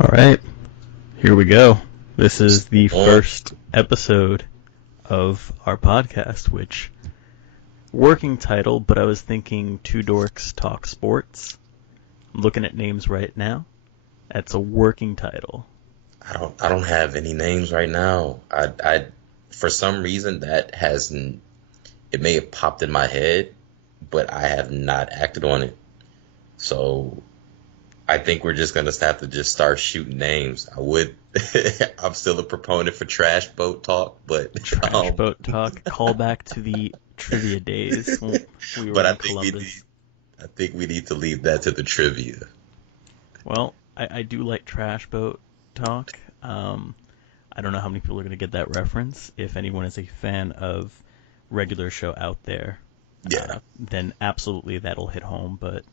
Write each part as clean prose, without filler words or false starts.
All right, here we go. This is the On. first episode of our podcast, which working title, but I was thinking Two Dorks Talk Sports. I'm looking at names right now. That's a working title. I don't have any names right now. For some reason that hasn't. It may have popped in my head, but I have not acted on it. So I think we're just gonna have to just start shooting names. I would. I'm still a proponent for trash boat talk, but Trash boat talk. Call back to the trivia days when we were but in Columbus. I think we need to leave that to the trivia. Well, I do like trash boat talk. I don't know how many people are going to get that reference. If anyone is a fan of regular show out there, Yeah, then absolutely that'll hit home. But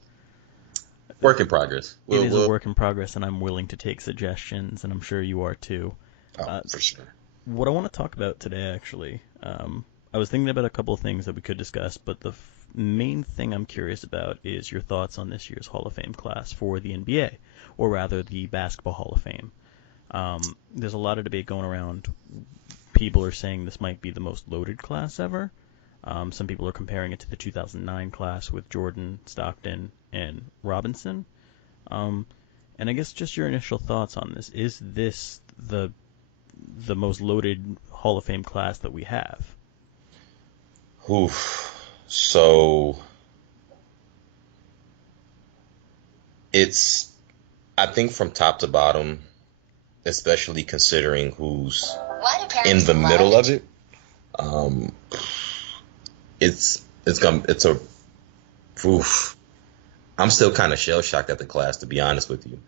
work in progress. it is a We'll work in progress, and I'm willing to take suggestions, and I'm sure you are too. Uh, for sure. what I want to talk about today, actually, I was thinking about a couple of things that we could discuss, but the main thing I'm curious about is your thoughts on this year's Hall of Fame class for the NBA, or rather the Basketball Hall of Fame. There's a lot of debate going around. People are saying this might be the most loaded class ever. Some people are comparing it to the 2009 class with Jordan, Stockton, and Robinson. Um, and I guess just your initial thoughts on this. Is this the most loaded Hall of Fame class that we have? Oof. So it's, I think from top to bottom, especially considering who's in the middle of it, um, it's a oof. I'm still kind of shell shocked at the class, to be honest with you.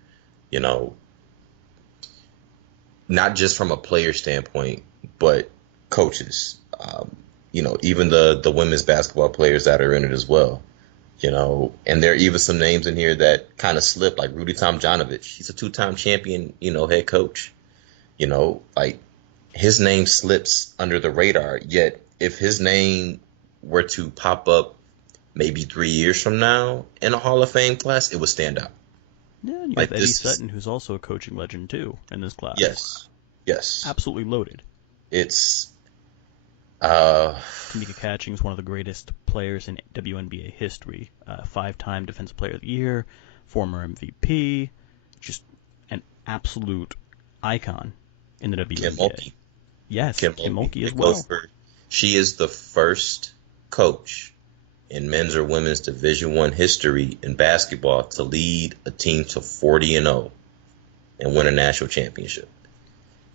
You know, not just from a player standpoint, but coaches. Even the women's basketball players that are in it as well. And there are even some names in here that kind of slipped, like Rudy Tomjanovich. He's a two-time champion, head coach. Like his name slips under the radar. Yet if his name were to pop up maybe 3 years from now in a Hall of Fame class, it would stand out. Yeah, and you have Like Eddie this is, Sutton, who's also a coaching legend too in this class. yes, yes. Absolutely loaded. It's uh Tamika Catchings, one of the greatest players in WNBA history, five-time Defensive Player of the Year, former MVP, just an absolute icon in the Kim WNBA. Mulkey. Yes, Kim Kim Mulkey. Mulkey as It goes well. for She is the first coach in men's or women's Division I history in basketball to lead a team to 40-0 and win a national championship.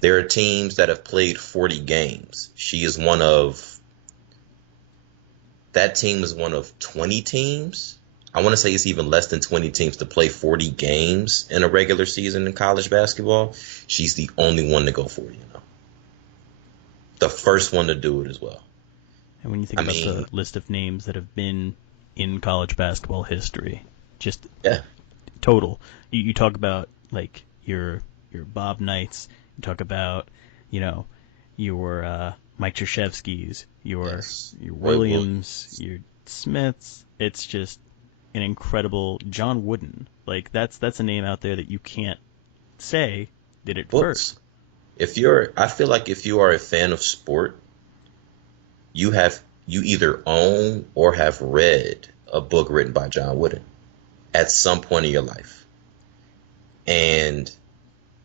There are teams that have played 40 games. That team is one of 20 teams. I want to say it's even less than 20 teams to play 40 games in a regular season in college basketball. She's the only one to go 40-0. The first one to do it as well. And when you think I about the mean, list of names that have been in college basketball history, just yeah. total. You talk about like your Bob Knights. You talk about you know your Mike Krzyzewski's, Yes. your Roy Williams, Williams. your Smiths. It's just an incredible John Wooden. Like that's a name out there that you can't say did it Books. first. I feel like if you are a fan of sport, you either own or have read a book written by John Wooden at some point in your life. And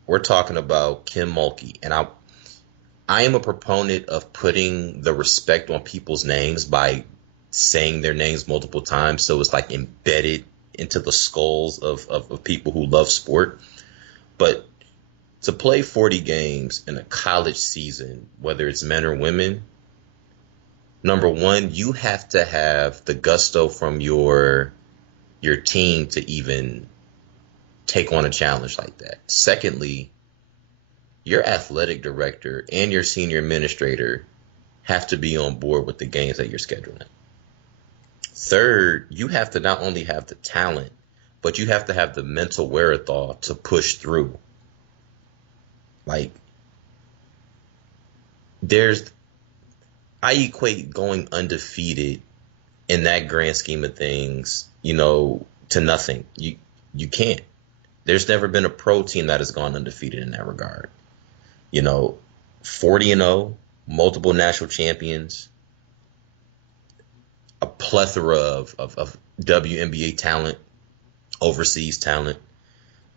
we're talking about Kim Mulkey. And I am a proponent of putting the respect on people's names by saying their names multiple times so it's like embedded into the skulls of people who love sport. But to play 40 games in a college season, whether it's men or women, number one, you have to have the gusto from your team to even take on a challenge like that. Secondly, your athletic director and your senior administrator have to be on board with the games that you're scheduling. Third, you have to not only have the talent, but you have to have the mental wherewithal to push through. Like there's I equate going undefeated in that grand scheme of things, to nothing. You can't. There's never been a pro team that has gone undefeated in that regard. You know, 40-0, multiple national champions, a plethora of WNBA talent, overseas talent.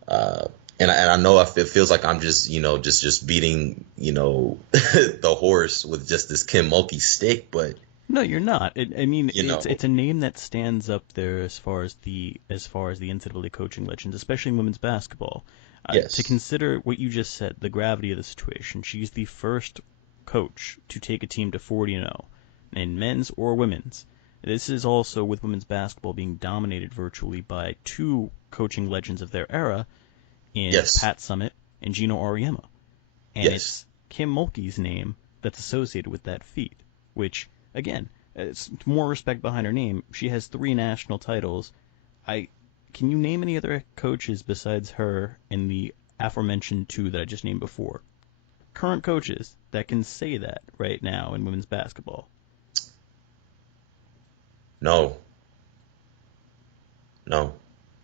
And I know it feels like I'm just, just beating, the horse with just this Kim Mulkey stick, but, No, you're not. I mean, you know, it's a name that stands up there as far as the NCAA coaching legends, especially in women's basketball. To yes, consider what you just said, the gravity of the situation, she's the first coach to take a team to 40-0 in men's or women's. This is also with women's basketball being dominated virtually by two coaching legends of their era in yes, Pat Summitt and Gino Auriemma. And yes. it's Kim Mulkey's name that's associated with that feat, which, again, it's more respect behind her name. She has 3 national titles. I Can you name any other coaches besides her and the aforementioned 2 that I just named before? Current coaches that can say that right now in women's basketball. No, no.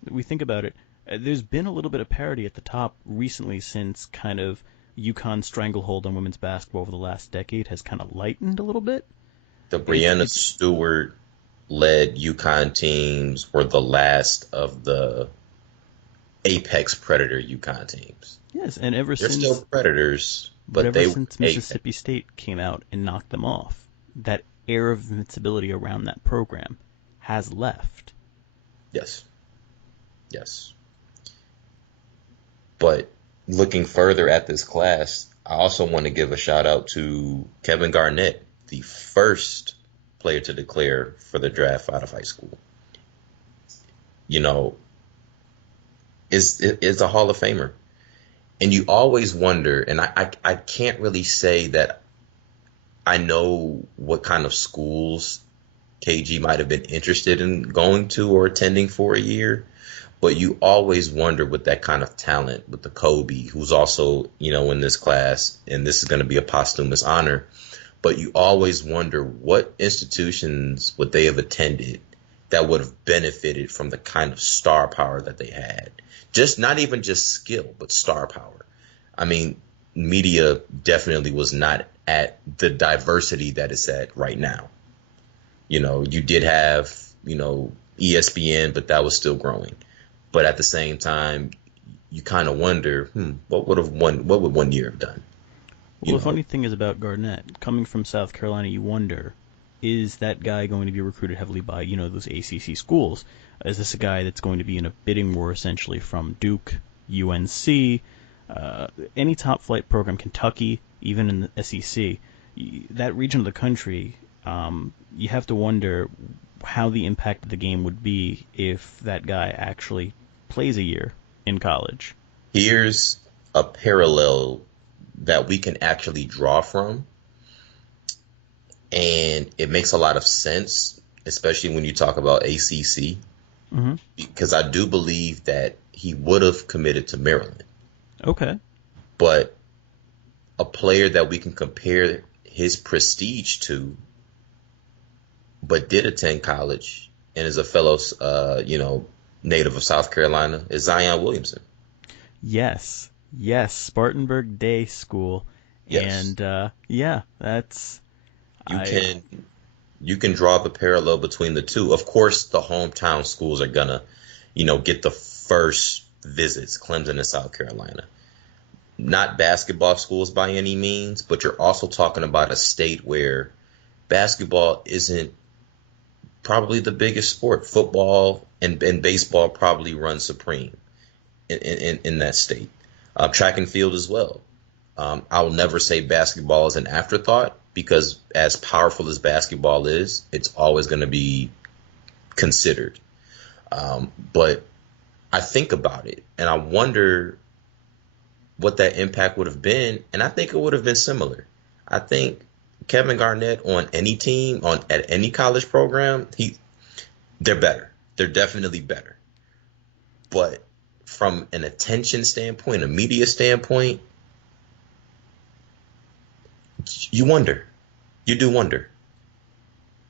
We think about it, there's been a little bit of parity at the top recently since kind of UConn's stranglehold on women's basketball over the last decade has kind of lightened a little bit. The It's Brianna it's Stewart led UConn teams were the last of the apex predator UConn teams. Yes, and ever They're still since predators, but but ever they were since apex. Mississippi State came out and knocked them off, that air of invincibility around that program has left. Yes, yes. But looking further at this class, I also want to give a shout out to Kevin Garnett, the first player to declare for the draft out of high school. You know, is a Hall of Famer. And you always wonder, and I can't really say that I know what kind of schools KG might have been interested in going to or attending for a year, but you always wonder with that kind of talent, with the Kobe, who's also, in this class, and this is going to be a posthumous honor, but you always wonder what institutions would they have attended that would have benefited from the kind of star power that they had. Just not even just skill, but star power. I mean, media definitely was not at the diversity that it's at right now. You did have, ESPN, but that was still growing. But at the same time, you kind of wonder, what would one year have done? Well, You the know, funny thing is about Garnett, coming from South Carolina, you wonder, is that guy going to be recruited heavily by, those ACC schools? Is this a guy that's going to be in a bidding war essentially from Duke, UNC, any top flight program, Kentucky, even in the SEC? That region of the country, you have to wonder how the impact of the game would be if that guy actually plays a year in college. here's a parallel that we can actually draw from, and it makes a lot of sense, especially when you talk about ACC, Hmm. because I do believe that he would have committed to Maryland. Okay. But a player that we can compare his prestige to, but did attend college and is a fellow, native of South Carolina, is Zion Williamson. Yes, yes, Spartanburg Day School, Yes, and yeah, that's you I. can you can draw the parallel between the two. Of course, the hometown schools are gonna, get the first visits, Clemson and South Carolina. Not basketball schools by any means, but you're also talking about a state where basketball isn't probably the biggest sport. Football and baseball probably run supreme in that state. Track and field as well. I'll never say basketball is an afterthought because as powerful as basketball is, it's always going to be considered. But I think about it and I wonder what that impact would have been, and I think it would have been similar. I think Kevin Garnett on any team, on at any college program, they're better. They're definitely better. But from an attention standpoint, a media standpoint, you wonder. You do wonder.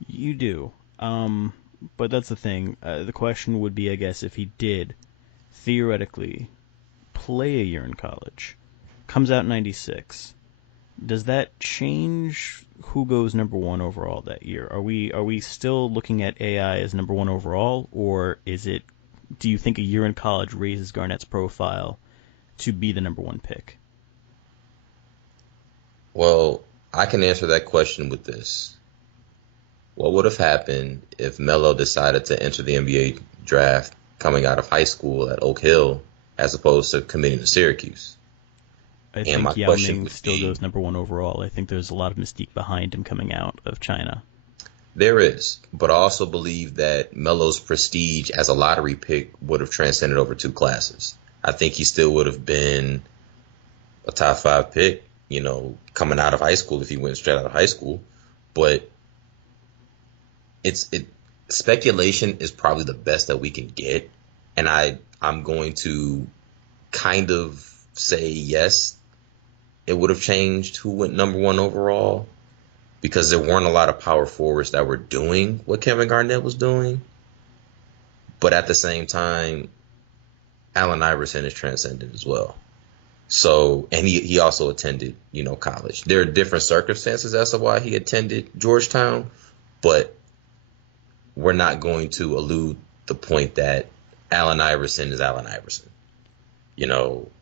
You do. But that's the thing. The question would be, I guess, if he did, theoretically, play a year in college, comes out in 96. Does that change who goes number one overall that year? Are we still looking at AI as number one overall, or is it? Do you think a year in college raises Garnett's profile to be the number one pick? Well, I can answer that question with this. What would have happened if Melo decided to enter the NBA draft coming out of high school at Oak Hill as opposed to committing to Syracuse? I And my think Yao question Ming would still be, goes number one overall. I think there's a lot of mystique behind him coming out of China. there is, but I also believe that Melo's prestige as a lottery pick would have transcended over two classes. I think he still would have been a top five pick, coming out of high school if he went straight out of high school. But it speculation is probably the best that we can get, and I'm going to kind of say yes, it would have changed who went number one overall because there weren't a lot of power forwards that were doing what Kevin Garnett was doing. But at the same time, Allen Iverson is transcendent as well. So, and he also attended, college. There are different circumstances as to why he attended Georgetown, but we're not going to elude the point that Allen Iverson is Allen Iverson. You know,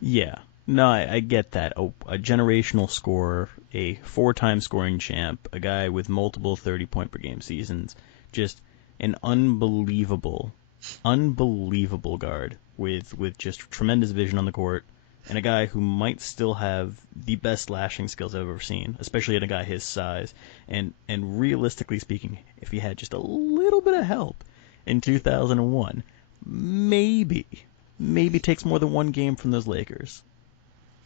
Yeah. No, I get that. A generational scorer, a four-time scoring champ, a guy with multiple 30-point per game seasons, just an unbelievable guard with just tremendous vision on the court, and a guy who might still have the best slashing skills I've ever seen, especially at a guy his size. And realistically speaking, if he had just a little bit of help in 2001, maybe takes more than one game from those Lakers.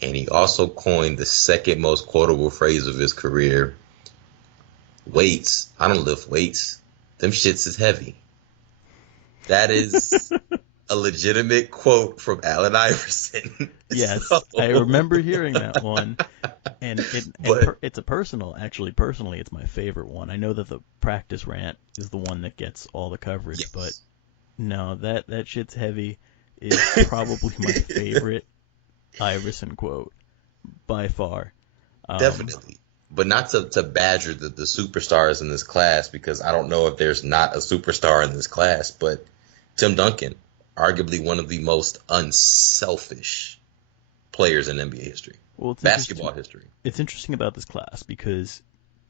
and he also coined the second most quotable phrase of his career: weights. I don't lift weights. Them shits is heavy. That is a legitimate quote from Allen Iverson. Yes, I So, remember hearing that one, and but it's a personal. Actually, personally, it's my favorite one. I know that the practice rant is the one that gets all the coverage, but yes, no, that shit's heavy is probably my favorite Iverson quote by far. Um, definitely. But not to badger the superstars in this class, because I don't know if there's not a superstar in this class, but Tim Duncan, arguably one of the most unselfish players in NBA history, well, it's interesting. basketball history. It's interesting about this class because,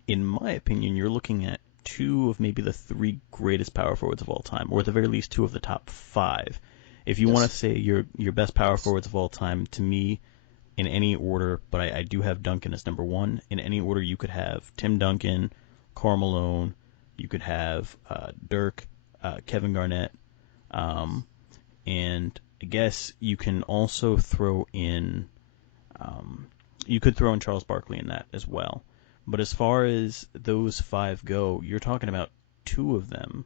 in my opinion, you're looking at two of maybe the three greatest power forwards of all time, or at the very least two of the top five. If you want to Yes, say your best power yes, forwards of all time, to me, in any order, but I do have Duncan as number one. In any order, you could have Tim Duncan, Karl Malone, you could have Dirk, Kevin Garnett, um, and I guess you can also throw in you could throw in Charles Barkley in that as well. But as far as those five go, you're talking about two of them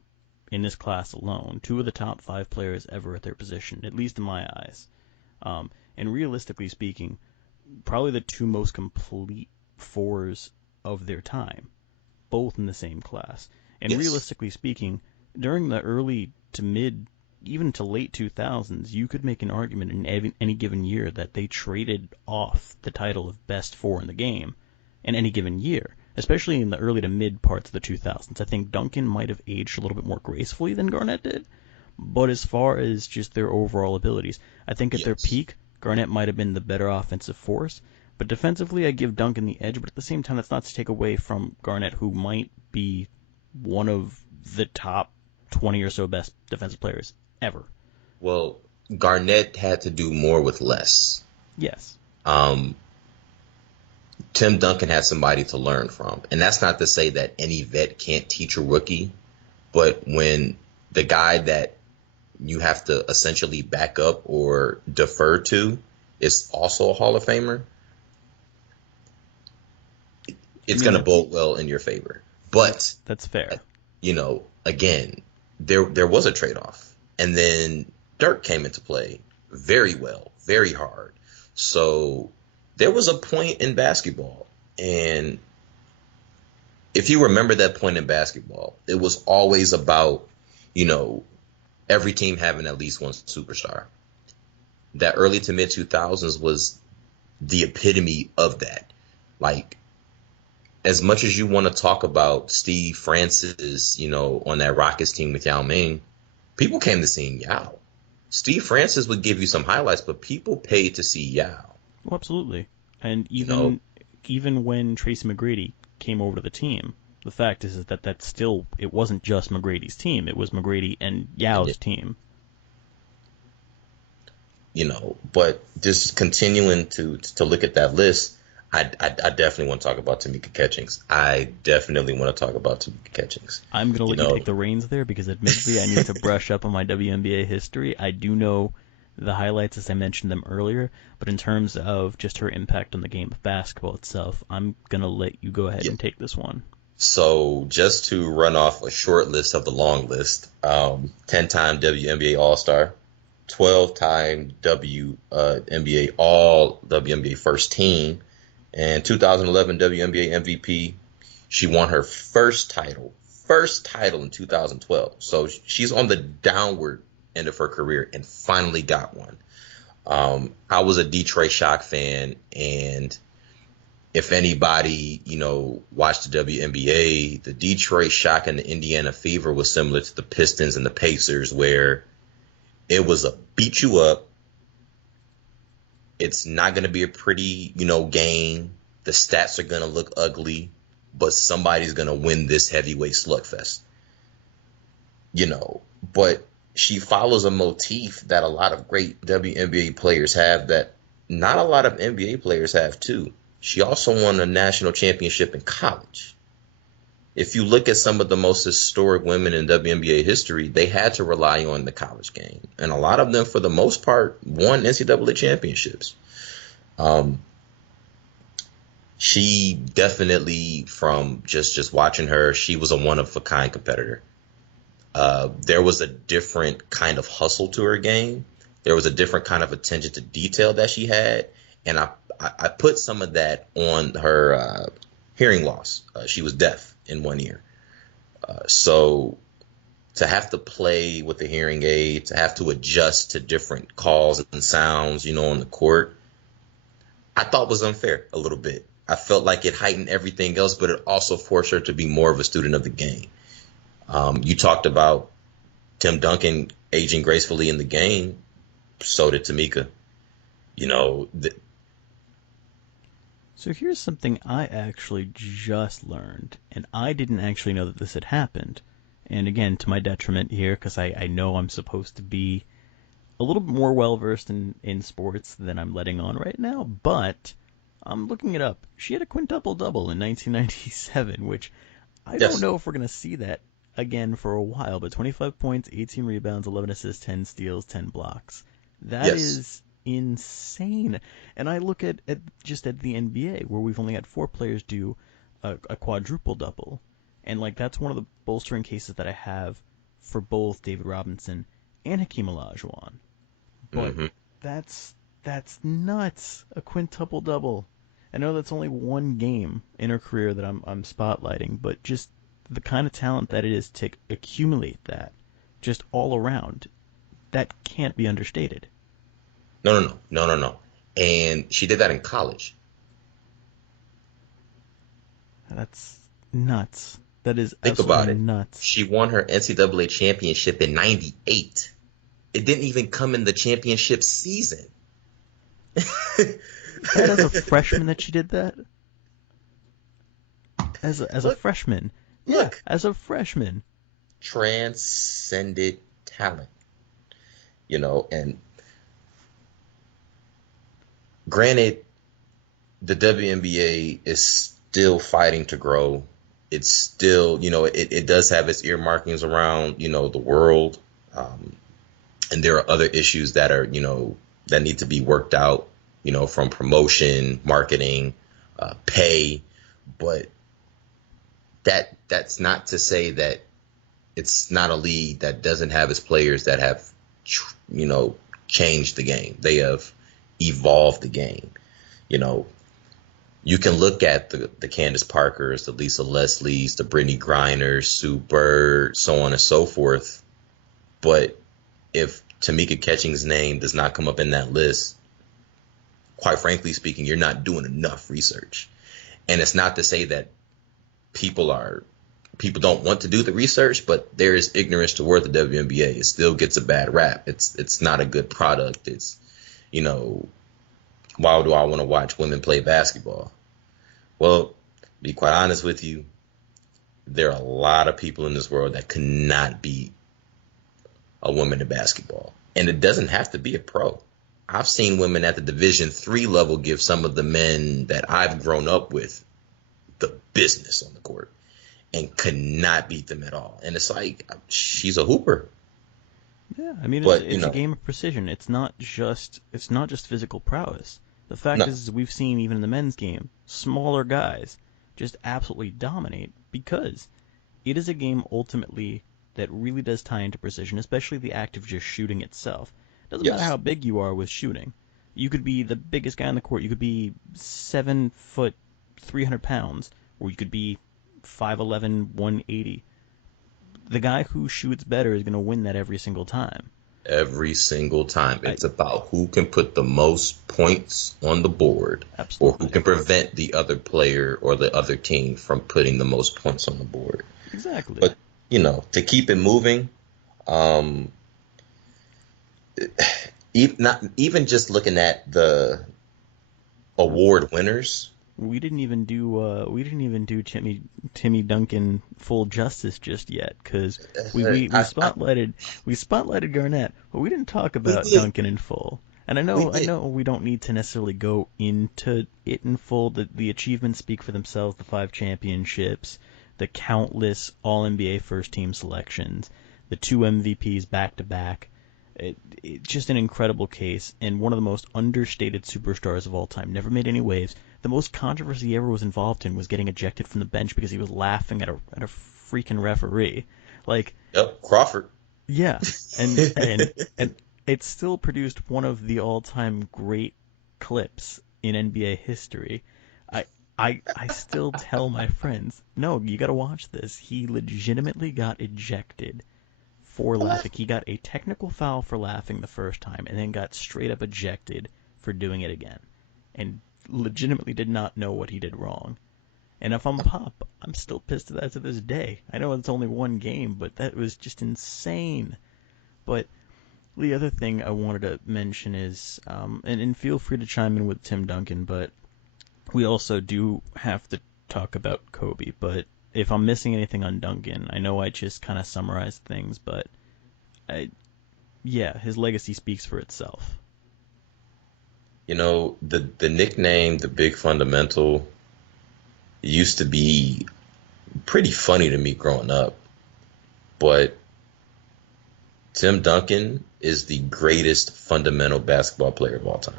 in this class alone, two of the top five players ever at their position, at least in my eyes. And realistically speaking, probably the two most complete fours of their time, both in the same class. And yes. realistically speaking, during the early to mid, even to late 2000s, you could make an argument in any given year that they traded off the title of best four in the game in any given year, especially in the early to mid parts of the 2000s. I think Duncan might have aged a little bit more gracefully than Garnett did, but as far as just their overall abilities, I think at their Yes. peak, Garnett might have been the better offensive force. But defensively, I give Duncan the edge. But at the same time, that's not to take away from Garnett, who might be one of the top 20 or so best defensive players ever. Well, Garnett had to do more with less. Yes. Um, Tim Duncan had somebody to learn from. And that's not to say that any vet can't teach a rookie, but when the guy that you have to essentially back up or defer to is also a Hall of Famer, I it's mean, going to bode well in your favor. But, that's fair. again, there was a trade off. And then Dirk came into play very well, very hard. So there was a point in basketball. And if you remember that point in basketball, it was always about, you know, every team having at least one superstar. that early to mid 2000s was the epitome of that. Like, as much as you want to talk about Steve Francis, on that Rockets team with Yao Ming, people came to see Yao. Steve Francis would give you some highlights, but people paid to see Yao. Well, absolutely. And You know, even when Tracy McGrady came over to the team, the fact is that it wasn't just McGrady's team. It was McGrady and and Yao's team. but just continuing to look at that list, I definitely want to talk about Tamika Catchings. I definitely want to talk about Tamika Catchings. I'm going to You let you know, take the reins there because admittedly I need to brush up on my WNBA history. I do know the highlights as I mentioned them earlier, but in terms of just her impact on the game of basketball itself, I'm going to let you go ahead yeah. and take this one. So just to run off a short list of the long list, 10-time WNBA All-Star, 12-time WNBA All WNBA First Team, and 2011 WNBA MVP. She won her first title in 2012. So she's on the downward end of her career and finally got one. I was a Detroit Shock fan, and if anybody, watched the WNBA, the Detroit Shock and the Indiana Fever was similar to the Pistons and the Pacers, where it was a beat you up. It's not going to be a pretty, game. The stats are going to look ugly, but somebody's going to win this heavyweight slugfest. But she follows a motif that a lot of great WNBA players have that not a lot of NBA players have too. She also won a national championship in college. If you look at some of the most historic women in WNBA history, they had to rely on the college game. And a lot of them, for the most part, won NCAA championships. She definitely, from just watching her, she was a one-of-a-kind competitor. There was a different kind of hustle to her game. There was a different kind of attention to detail that she had. And I put some of that on her hearing loss. She was deaf in one ear. So to have to play with the hearing aid, to have to adjust to different calls and sounds, on the court, I thought was unfair a little bit. I felt like it heightened everything else, but it also forced her to be more of a student of the game. You talked about Tim Duncan aging gracefully in the game. So did Tamika. You know, th- So here's something I actually just learned, and I didn't actually know that this had happened. And again, to my detriment here, because I know I'm supposed to be a little bit more well versed in sports than I'm letting on right now, but I'm looking it up. She had a quintuple double in 1997, which I don't yes, know if we're going to see that again for a while, but 25 points, 18 rebounds, 11 assists, 10 steals, 10 blocks. That yes. is insane. And I look at just at the NBA, where we've only had 4 players do a quadruple double. And like that's one of the bolstering cases that I have for both David Robinson and Hakeem Olajuwon. But hmm that's nuts. A quintuple double. I know that's only one game in her career that I'm spotlighting, but just the kind of talent that it is to accumulate that just all around, that can't be understated. No, no, no, no, no, no. And she did that in college. That's nuts. That is Think absolutely about it. nuts. She won her NCAA championship in '98. It didn't even come in the championship season. That as a freshman that she did that? As a look, freshman. Yeah, look. as a freshman. Transcended talent. And granted, the WNBA is still fighting to grow. It's still, it does have its ear markings around, the world. Um, and there are other issues that are, that need to be worked out, from promotion, marketing, pay. But that's not to say that it's not a league that doesn't have its players that have, changed the game. They have evolved the game. You know, you can look at the Candace Parkers, the Lisa Leslies, the Brittany Griners, Sue Bird, so on and so forth. But if Tamika Catching's name does not come up in that list, quite frankly speaking, you're not doing enough research. And it's not to say that people don't want to do the research, but there is ignorance toward the WNBA. It still gets a bad rap. It's not a good product. It's, you know, why do I want to watch women play basketball? Well, to be quite honest with you, there are a lot of people in this world that could not beat a woman in basketball. And it doesn't have to be a pro. I've seen women at the Division III level give some of the men that I've grown up with the business on the court and could not beat them at all. And it's like, she's a hooper. Yeah, I mean, But, it's a game of precision. It's not just physical prowess. The fact no, is, we've seen even in the men's game, smaller guys just absolutely dominate because it is a game ultimately that really does tie into precision, especially the act of just shooting itself. Doesn't matter yes, how big you are with shooting. You could be the biggest guy on the court. You could be 7 foot, 300 pounds, or you could be 5'11", 180. The guy who shoots better is going to win that every single time. every single time. I, It's about who can put the most points on the board or who Absolutely. can prevent the other player or the other team from putting the most points on the board. Exactly. But, to keep it moving, um, not even just looking at the award winners. We didn't even do Timmy Duncan full justice just yet because we I spotlighted Garnett, but we didn't talk we about did Duncan in full. And I we know I did. know we don't need to necessarily go into it in full. The achievements speak for themselves. The 5 championships, the countless All NBA first team selections, the 2 MVPs back to back. It's just an incredible case and one of the most understated superstars of all time. Never made any waves. The most controversy he ever was involved in was getting ejected from the bench because he was laughing at a freaking referee. Like, Yep, Crawford. yeah, and it still produced one of the all-time great clips in NBA history. I I still tell my friends, no, you got to watch this. He legitimately got ejected for laughing. He got a technical foul for laughing the first time and then got straight up ejected for doing it again. And legitimately did not know what he did wrong. And if I'm Pop, I'm still pissed at that to this day. I know it's only one game, but that was just insane. But the other thing I wanted to mention is, and feel free to chime in with Tim Duncan, but we also do have to talk about Kobe. But if I'm missing anything on Duncan, I know I just kind of summarized things, but yeah, his legacy speaks for itself. The nickname, the Big Fundamental, used to be pretty funny to me growing up, but Tim Duncan is the greatest fundamental basketball player of all time.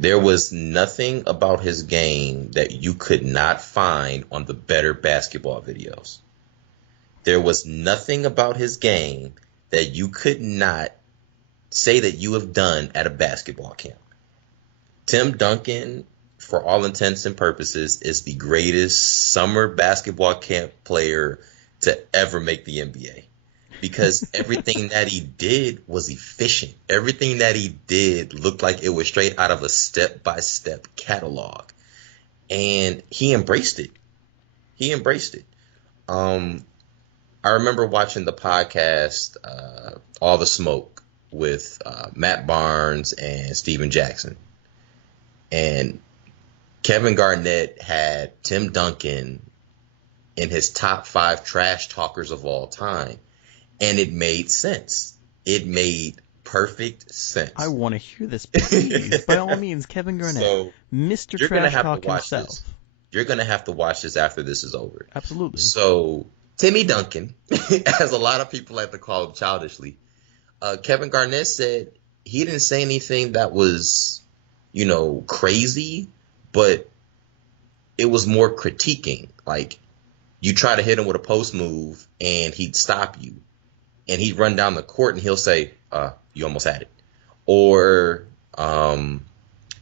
There was nothing about his game that you could not find on the better basketball videos. There was nothing about his game that you could not say that you have done at a basketball camp. Tim Duncan, for all intents and purposes, is the greatest summer basketball camp player to ever make the NBA. Because everything that he did was efficient. Everything that he did looked like it was straight out of a step-by-step catalog. And he embraced it. He embraced it. I remember watching the podcast, All the Smoke, with Matt Barnes and Steven Jackson. And Kevin Garnett had Tim Duncan in his top 5 trash talkers of all time. And it made sense. It made perfect I sense. want to hear this, please. By all means, Kevin Garnett, So Mr. you're gonna Trash have to Talk watch himself. this. You're gonna have to watch this after this is over. Absolutely. So Timmy Duncan, as a lot of people like to call him childishly, Kevin Garnett said he didn't say anything that was, crazy, but it was more critiquing. Like, you try to hit him with a post move and he'd stop you. And he'd run down the court and he'll say, you almost had it. Or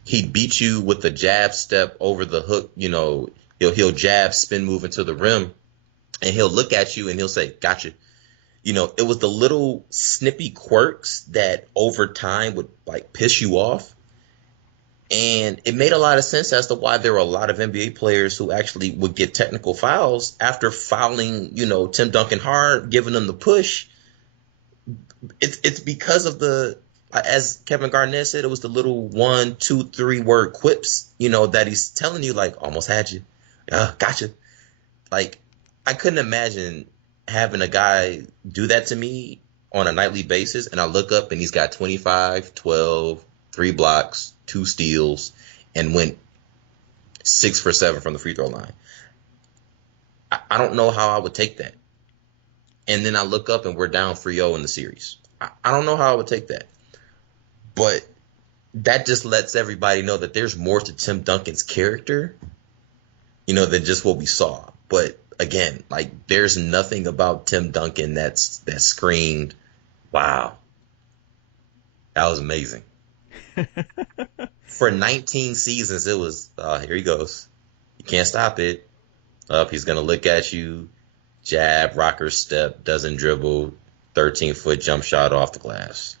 he'd beat you with a jab step over the hook. He'll jab, spin move into the rim, and he'll look at you and he'll say, gotcha. It was the little snippy quirks that over time would like piss you off. And it made a lot of sense as to why there were a lot of NBA players who actually would get technical fouls after fouling, Tim Duncan hard, giving them the push. It's because of as Kevin Garnett said, it was the little 1, 2, 3 word quips, that he's telling you like almost had you, gotcha. Like I couldn't imagine having a guy do that to me on a nightly basis, and I look up and he's got 25, 12, 3 blocks, 2 steals, and went 6 for 7 from the free throw line. I don't know how I would take that. And then I look up and we're down 3-0 in the series. I don't know how I would take that. But that just lets everybody know that there's more to Tim Duncan's character, than just what we saw. But again, like there's nothing about Tim Duncan that screamed, "Wow, that was amazing." For 19 seasons, it was here he goes. You can't stop it. Up, he's gonna look at you, jab, rocker step, doesn't dribble, 13-foot jump shot off the glass.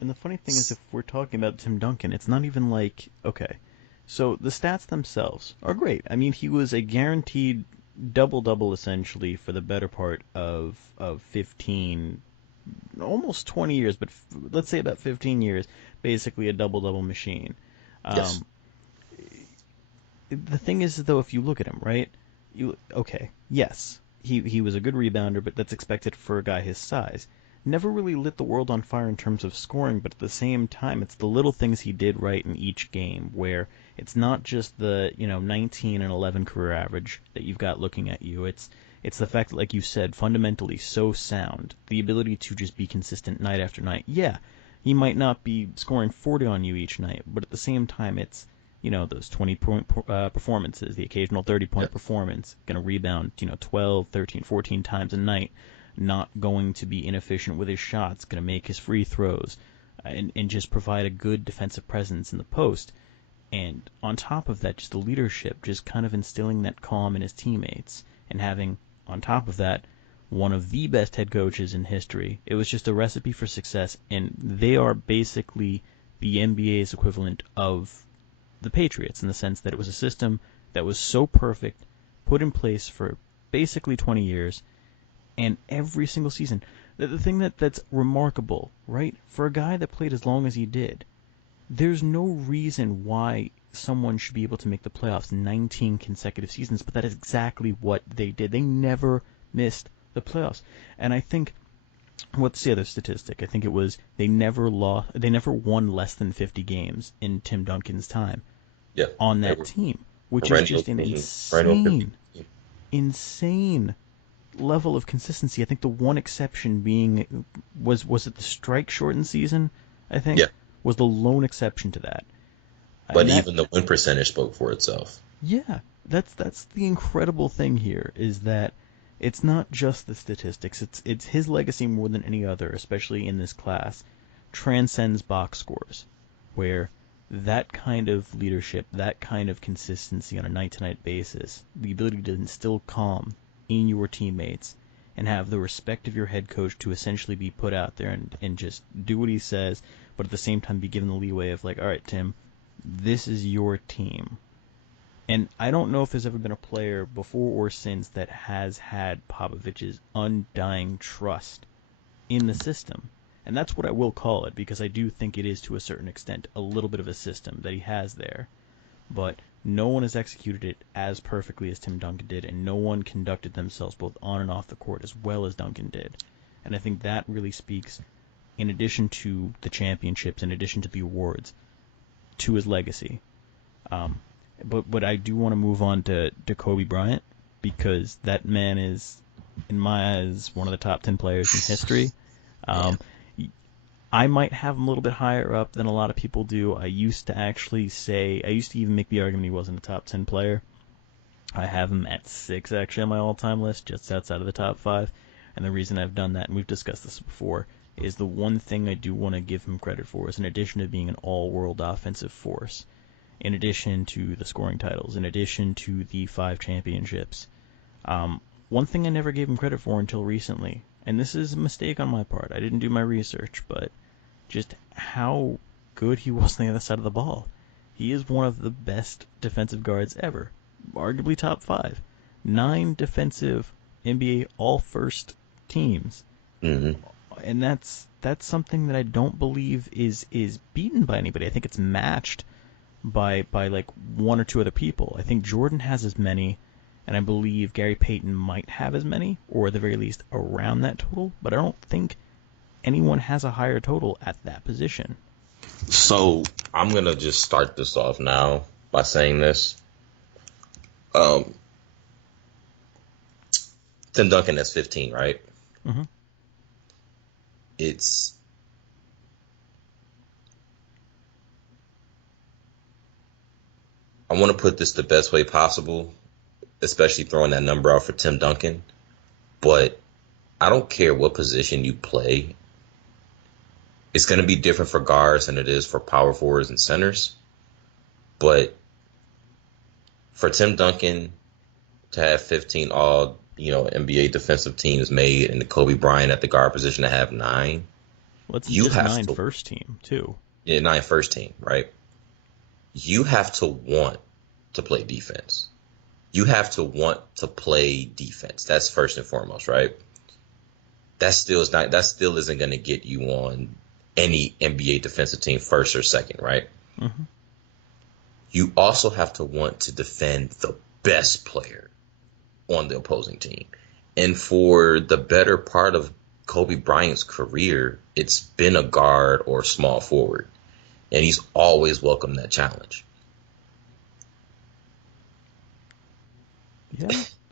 And the funny thing is, if we're talking about Tim Duncan, it's not even like, okay, so the stats themselves are great. I mean, he was a guaranteed double-double essentially for the better part of 15, almost 20 years, but let's say about 15 years, basically a double-double machine. Yes. Um, the thing is, though, if you look at him, right, okay, yes, he was a good rebounder, but that's expected for a guy his size. Never really lit the world on fire in terms of scoring, but at the same time, it's the little things he did right in each game, where it's not just the 19 and 11 career average that you've got looking at you. It's the fact that, like you said, fundamentally so sound, the ability to just be consistent night after night. Yeah, he might not be scoring 40 on you each night, but at the same time, it's those 20-point performances, the occasional 30-point Yep. performance, going to rebound, 12, 13, 14 times a night, not going to be inefficient with his shots, going to make his free throws, and just provide a good defensive presence in the post. And on top of that, just the leadership, just kind of instilling that calm in his teammates, and having, on top of that, one of the best head coaches in history. It was just a recipe for success, and they are basically the NBA's equivalent of the Patriots in the sense that it was a system that was so perfect, put in place for basically 20 years, and every single season. The thing that's remarkable, right, for a guy that played as long as he did, there's no reason why someone should be able to make the playoffs 19 consecutive seasons, but that is exactly what they did. They never missed the playoffs. And I think what's the other statistic? I think it was they never won less than 50 games in Tim Duncan's time Yeah. on They that were team, which is perennial just an team, perennial 50. insane level of consistency. I think the one exception being was it the strike shortened season, I think, Yeah. was the lone exception to that. But And that even the win percentage spoke for itself. yeah, that's the incredible thing here is that it's not just the statistics. It's his legacy more than any other, especially in this class, transcends box scores, where that kind of leadership, that kind of consistency on a night-to-night basis, the ability to instill calm in your teammates and have the respect of your head coach to essentially be put out there and just do what he says, but at the same time be given the leeway of like, all right, Tim, this is your team. And I don't know if there's ever been a player before or since that has had Popovich's undying trust in the system. And that's what I will call it, because I do think it is, to a certain extent, a little bit of a system that he has there. But no one has executed it as perfectly as Tim Duncan did, and no one conducted themselves both on and off the court as well as Duncan did. And I think that really speaks, in addition to the championships, in addition to the awards, to his legacy. Um, but I do want to move on to Kobe Bryant, because that man is, in my eyes, one of the top 10 players in history. Man. Um, I might have him a little bit higher up than a lot of people do. I used to even make the argument he wasn't a top 10 player. I have him at 6 actually on my all-time list, just outside of the top 5. And the reason I've done that, and we've discussed this before, is the one thing I do want to give him credit for is, in addition to being an all-world offensive force, in addition to the scoring titles, in addition to the 5 championships, one thing I never gave him credit for until recently and this is a mistake on my part. I didn't do my research, but just how good he was on the other side of the ball. He is one of the best defensive guards ever, arguably top five. 9 defensive NBA All First teams, Hmm. and that's something that I don't believe is beaten by anybody. I think it's matched by like one or two other people. I think Jordan has as many, and I believe Gary Payton might have as many, or at the very least around that total. But I don't think anyone has a higher total at that position. So I'm gonna just start this off now by saying this. Um, Tim Duncan has 15, right? Hmm. It's I want to put this the best way possible, especially throwing that number out for Tim Duncan. But I don't care what position you play. It's going to be different for guards than it is for power forwards and centers. But for Tim Duncan to have 15 all, NBA defensive teams made and the Kobe Bryant at the guard position to have 9, Well, it's you just have nine to, first team too. yeah, 9 first team, right? You have to want to play defense. You have to want to play defense. That's first and foremost, right? That still isn't going to get you on any NBA defensive team first or second, right? Hmm. You also have to want to defend the best player on the opposing team. And for the better part of Kobe Bryant's career, it's been a guard or small forward. And he's always welcomed that challenge. Yeah.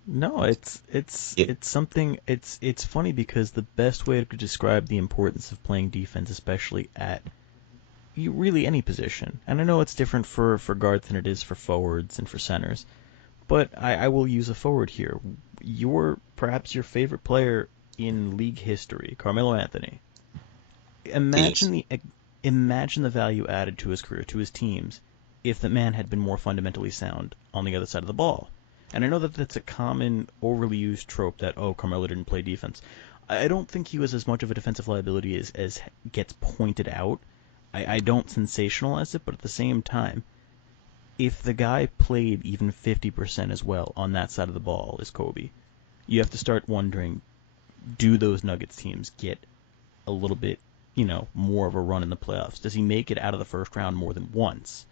No, It, it's something. It's funny because the best way to describe the importance of playing defense, especially at really any position, and I know it's different for guards than it is for forwards and for centers, but I will use a forward here. Perhaps your favorite player in league history, Carmelo Anthony. he's Imagine the imagine the value added to his career, to his teams, if the man had been more fundamentally sound on the other side of the ball. And I know that that's a common, overly used trope that, oh, Carmelo didn't play defense. I don't think he was as much of a defensive liability as gets pointed out. I don't sensationalize it, but at the same time, if the guy played even 50% as well on that side of the ball as Kobe, you have to start wondering, do those Nuggets teams get a little bit, more of a run in the playoffs? Does he make it out of the first round more than once?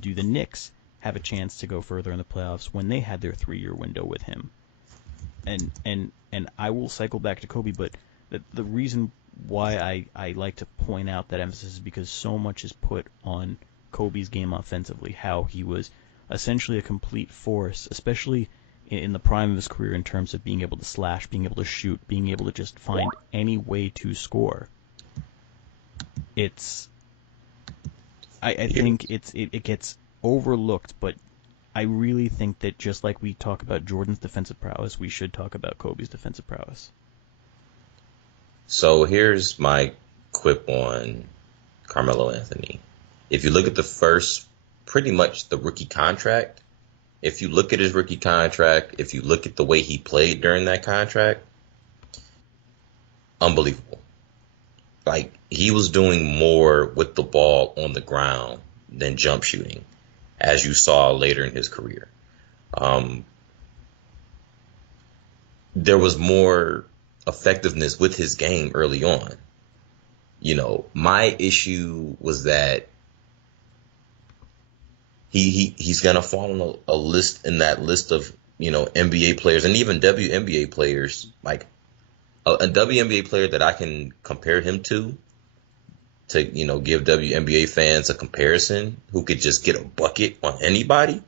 Do the Knicks have a chance to go further in the playoffs when they had their 3-year window with him? And I will cycle back to Kobe, but the reason why I like to point out that emphasis is because so much is put on Kobe's game offensively, how he was essentially a complete force, especially in the prime of his career in terms of being able to slash, being able to shoot, being able to just find any way to score. It's I here. think it gets overlooked, but I really think that just like we talk about Jordan's defensive prowess, we should talk about Kobe's defensive prowess. So here's my quip on Carmelo Anthony. If you look at pretty much the rookie contract, if you look at his rookie contract, if you look at the way he played during that contract, unbelievable. Like, he was doing more with the ball on the ground than jump shooting, as you saw later in his career. Um, there was more effectiveness with his game early on. My issue was that he's gonna fall on a list in that list of NBA players and even WNBA players, like a WNBA player that I can compare him to give WNBA fans a comparison, who could just get a bucket on anybody.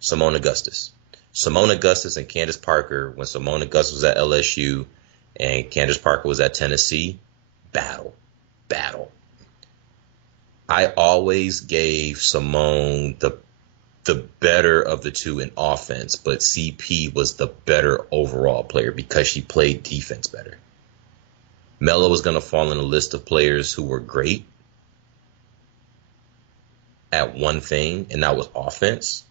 Simone Augustus. Simone Augustus and Candace Parker, when Simone Augustus was at LSU and Candace Parker was at Tennessee, battle. Battle. I always gave Simone the better of the two in offense, but CP was the better overall player because she played defense better. Melo was going to fall in a list of players who were great at one thing, and that was offense.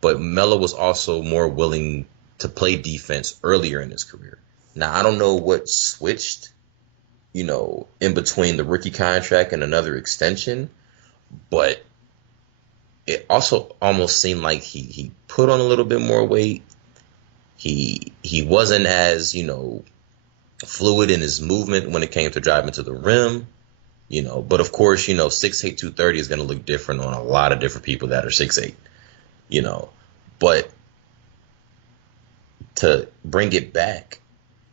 But Melo was also more willing to play defense earlier in his career. Now I don't know what switched, in between the rookie contract and another extension, but it also almost seemed like he put on a little bit more weight. He wasn't as, fluid in his movement when it came to driving to the rim. But of course, 6'8", 230 is going to look different on a lot of different people that are 6'8", you know. But to bring it back,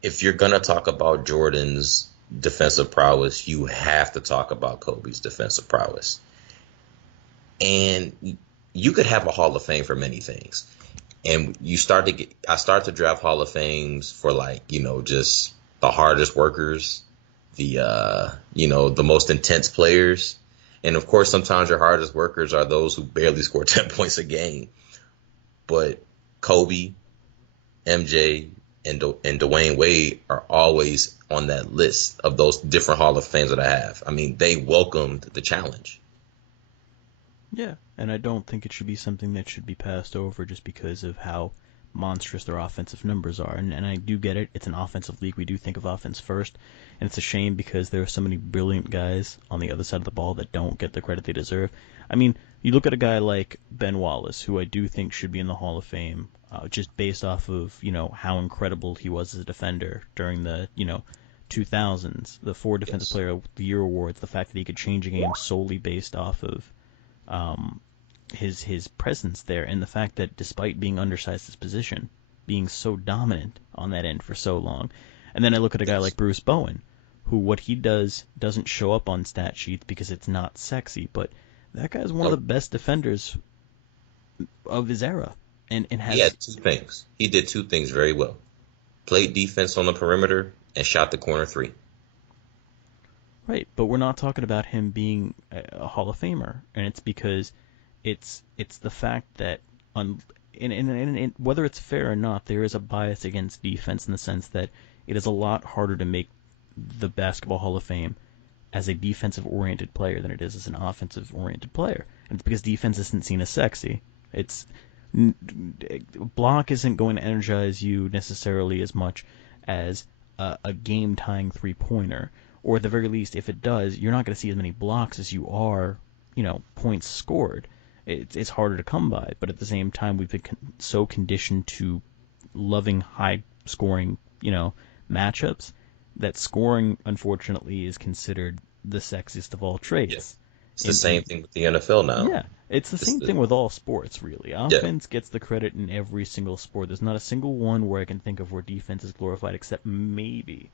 if you're going to talk about Jordan's defensive prowess, you have to talk about Kobe's defensive prowess. And you could have a Hall of Fame for many things. And I start to draft Hall of Fames for, like, just the hardest workers, the most intense players. And of course, sometimes your hardest workers are those who barely score 10 points a game. But Kobe, MJ, and Dwayne Wade are always on that list of those different Hall of Fames that I have. I mean, they welcomed the challenge. Yeah, and I don't think it should be something that should be passed over just because of how monstrous their offensive numbers are. And I do get it. It's an offensive league. We do think of offense first. And it's a shame because there are so many brilliant guys on the other side of the ball that don't get the credit they deserve. I mean, you look at a guy like Ben Wallace, who I do think should be in the Hall of Fame, just based off of, how incredible he was as a defender during the, 2000s, the four Defensive Yes. Player of the Year awards, the fact that he could change a game solely based off of um, his presence there, and the fact that despite being undersized his position, being so dominant on that end for so long. And then I look at a guy Yes. like Bruce Bowen, who what he does doesn't show up on stat sheets because it's not sexy, but that guy's one of the No, best defenders of his era, and he has had two things. He did two things very well. Played defense on the perimeter and shot the corner three. right. But we're not talking about him being a Hall of Famer, and it's because it's the fact that on whether it's fair or not, there is a bias against defense in the sense that it is a lot harder to make the Basketball Hall of Fame as a defensive-oriented player than it is as an offensive-oriented player. And it's because defense isn't seen as sexy. It's block isn't going to energize you necessarily as much as a game-tying three-pointer, or at the very least, if it does, you're not going to see as many blocks as you are, points scored. It's harder to come by, but at the same time, we've been so conditioned to loving high-scoring, matchups that scoring, unfortunately, is considered the sexiest of all Yeah. traits. It's the In same thing with the NFL now. Yeah, it's the It's same thing with all sports, really. yeah. Offense gets the credit in every single sport. There's not a single one where I can think of where defense is glorified, except maybe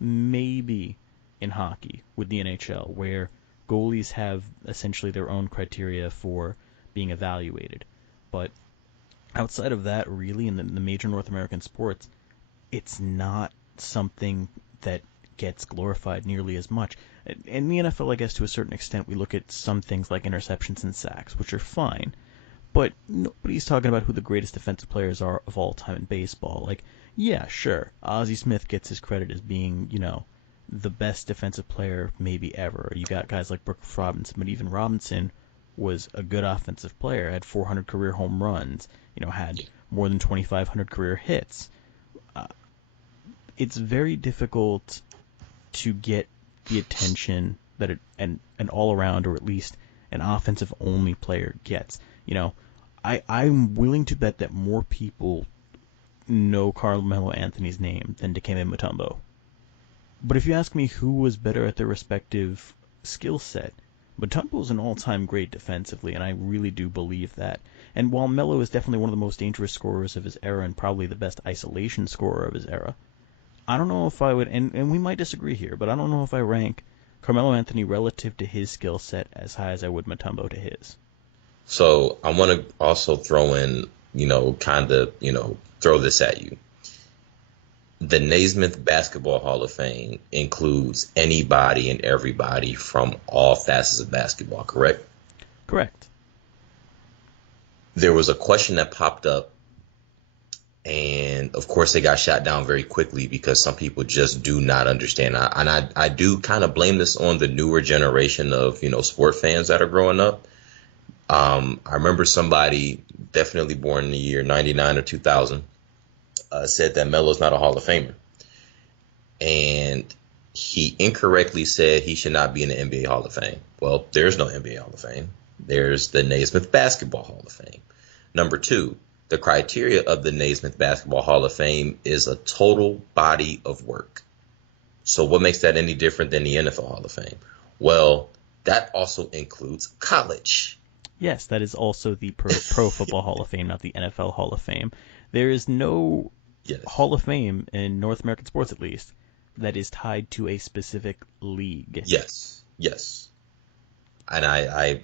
in hockey with the NHL, where goalies have essentially their own criteria for being evaluated. But outside of that, really, in the major North American sports, it's not something that gets glorified nearly as much. In the NFL, I guess to a certain extent, we look at some things like interceptions and sacks, which are fine, but nobody's talking about who the greatest defensive players are of all time in baseball. Like, yeah, sure, Ozzie Smith gets his credit as being, the best defensive player maybe ever. You got guys like Brooks Robinson, but even Robinson was a good offensive player, had 400 career home runs, had more than 2,500 career hits. Uh, it's very difficult to get the attention that an all around or at least an offensive only player gets. I'm willing to bet that more people know Carmelo Anthony's name than Dikembe Mutombo. But if you ask me who was better at their respective skill set, Mutombo's an all-time great defensively, and I really do believe that. And while Melo is definitely one of the most dangerous scorers of his era and probably the best isolation scorer of his era, I don't know if I would, and we might disagree here, but I don't know if I rank Carmelo Anthony relative to his skill set as high as I would Mutombo to his. So I want to also throw in, kind of, throw this at you. The Naismith Basketball Hall of Fame includes anybody and everybody from all facets of basketball, correct? Correct. There was a question that popped up, and of course, they got shot down very quickly because some people just do not understand. I do kind of blame this on the newer generation of, sport fans that are growing up. I remember somebody, definitely born in the year 99 or 2000, said that Melo's not a Hall of Famer. and he incorrectly said he should not be in the NBA Hall of Fame. Well, there's no NBA Hall of Fame. There's the Naismith Basketball Hall of Fame. Number two, the criteria of the Naismith Basketball Hall of Fame is a total body of work. So what makes that any different than the NFL Hall of Fame? Well, that also includes college. Yes, that is also the Pro Football Hall of Fame, not the NFL Hall of Fame. There is no Yes. Hall of Fame in North American sports, at least, that is tied to a specific league. Yes. Yes. And I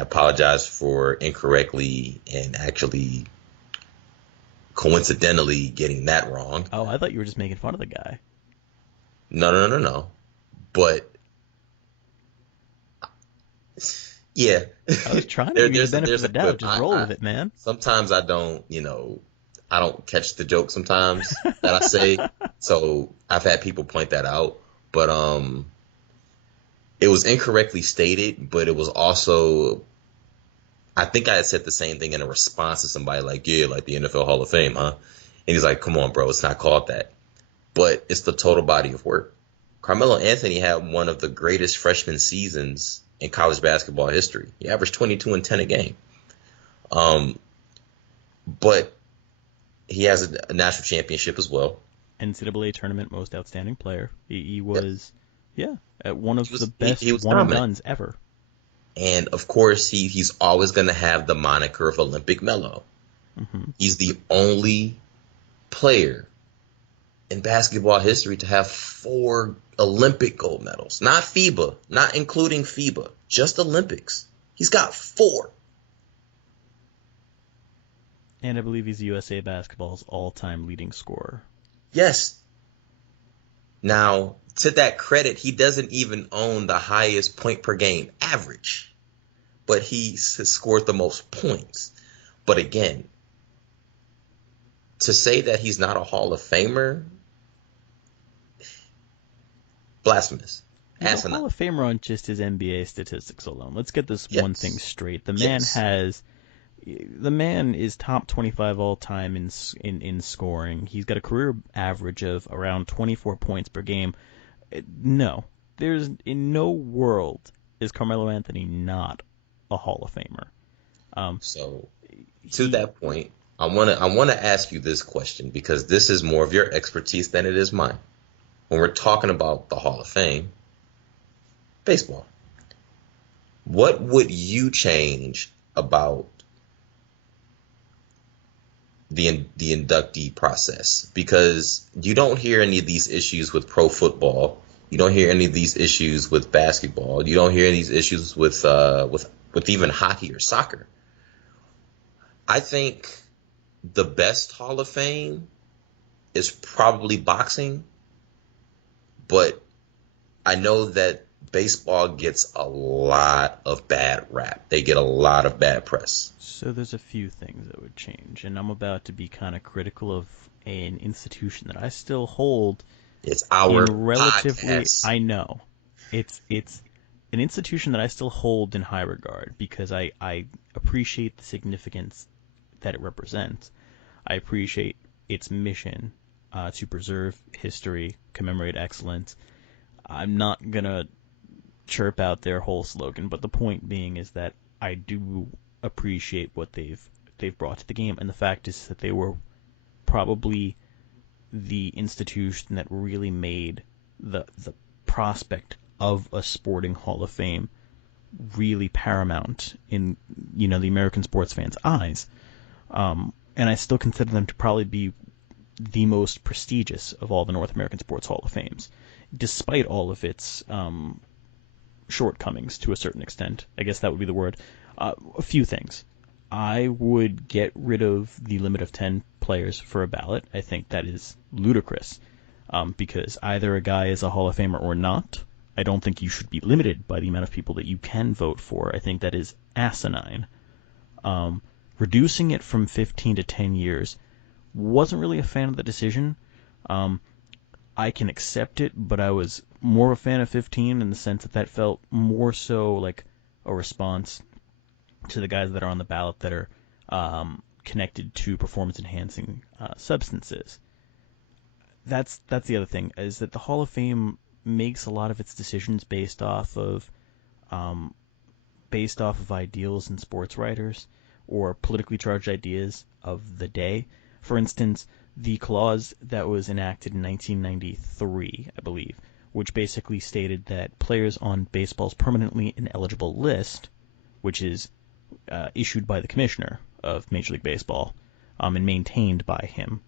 apologize for incorrectly and actually coincidentally getting that wrong. Oh, I thought you were just making fun of the guy. No, no, no, no, no. But yeah, I was trying to give you the benefit of there's the a doubt. quip. Just roll with it, man. Sometimes I don't, I don't catch the joke sometimes that I say. So I've had people point that out, but it was incorrectly stated, but it was also, I think I had said the same thing in a response to somebody like, yeah, like the NFL Hall of Fame, huh? And he's like, come on, bro, it's not called that. But it's the total body of work. Carmelo Anthony had one of the greatest freshman seasons in college basketball history. He averaged 22 and 10 a game. Um, but he has a national championship as well. NCAA tournament most outstanding player. He Yep. was, yeah, one He of the was he best was one and dominant. dones ever. And of course, he's always going to have the moniker of Olympic Melo. Hmm. He's the only player in basketball history to have 4 Olympic gold medals. Not FIBA, not including FIBA, just Olympics. He's got 4. And I believe he's USA Basketball's all-time leading scorer. Yes. Now, to that credit, he doesn't even own the highest point per game average, but he has scored the most points. But again, to say that he's not a Hall of Famer, blasphemous, He's a asinine. Hall of Famer on just his NBA statistics alone. Let's get this one thing Yes, straight. yes. The man is top 25 all time in scoring. He's got a career average of around 24 points per game. No, there's in no world is Carmelo Anthony not a Hall of Famer. Um, So to he that point, I wanna ask you this question because this is more of your expertise than it is mine. When we're talking about the Hall of Fame, baseball, what would you change about the inductee process? Because you don't hear any of these issues with pro football. You don't hear any of these issues with basketball. You don't hear these issues with even hockey or soccer. I think the best Hall of Fame is probably boxing, but I know that baseball gets a lot of bad rap. They get a lot of bad press. So there's a few things that would change, and I'm about to be kind of critical of an institution that I still hold It's in our relatively. podcast. I know it's an institution that I still hold in high regard because I appreciate the significance that it represents. I appreciate its mission to preserve history, commemorate excellence. I'm not gonna chirp out their whole slogan, but the point being is that I do appreciate what they've brought to the game, and the fact is that they were probably the institution that really made the prospect of a sporting Hall of Fame really paramount in the American sports fans' eyes. And I still consider them to probably be the most prestigious of all the North American Sports Hall of Fames, despite all of its shortcomings to a certain extent. I guess that would be the word. A few things. I would get rid of the limit of 10 players for a ballot. I think that is ludicrous because either a guy is a Hall of Famer or not. I don't think you should be limited by the amount of people that you can vote for. I think that is asinine. Reducing it from 15 to 10 years wasn't really a fan of the decision. Um, I can accept it, but I was more a fan of 15 in the sense that that felt more so like a response to the guys that are on the ballot that are connected to performance enhancing substances. that's the other thing is that the Hall of Fame makes a lot of its decisions um, based off of ideals and sports writers or politically charged ideas of the day. For instance, the clause that was enacted in 1993, I believe, which basically stated that players on baseball's permanently ineligible list, which is issued by the commissioner of Major League Baseball and maintained by him,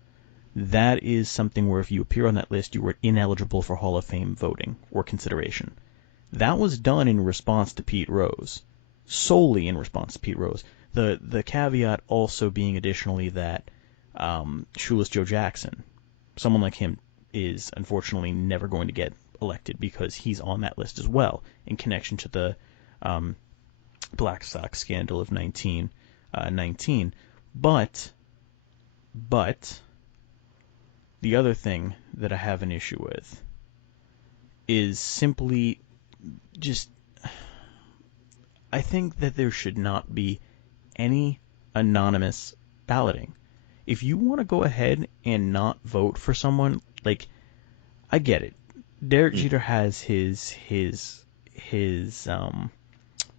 that is something where if you appear on that list, you were ineligible for Hall of Fame voting or consideration. That was done in response to Pete Rose, solely in response to Pete Rose. The caveat also being additionally that Shoeless Joe Jackson, someone like him, is unfortunately never going to get elected because he's on that list as well in connection to the um, Black Sox scandal of 1919. But the other thing that I have an issue with is simply just I think that there should not be any anonymous balloting. If you want to go ahead and not vote for someone, like I get it. Derek Mm. Jeter has his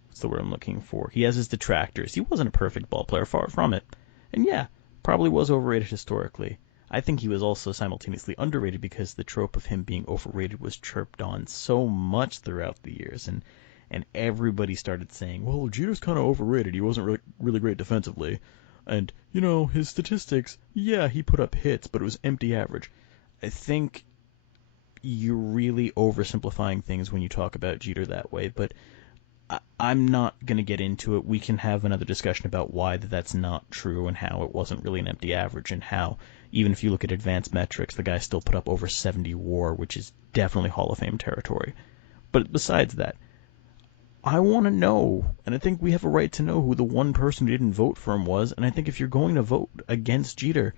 what's the word I'm looking for? He has his detractors. He wasn't a perfect ball player, far from it. And yeah, probably was overrated historically. I think he was also simultaneously underrated because the trope of him being overrated was chirped on so much throughout the years, and everybody started saying, "Well, Jeter's kind of overrated. He wasn't really great defensively, and his statistics. Yeah, he put up hits, but it was empty average." I think you're really oversimplifying things when you talk about Jeter that way, but I'm not going to get into it. We can have another discussion about why that's not true and how it wasn't really an empty average and how, even if you look at advanced metrics, the guy still put up over 70 WAR, which is definitely Hall of Fame territory. But besides that, I want to know, and I think we have a right to know who the one person who didn't vote for him was, and I think if you're going to vote against Jeter,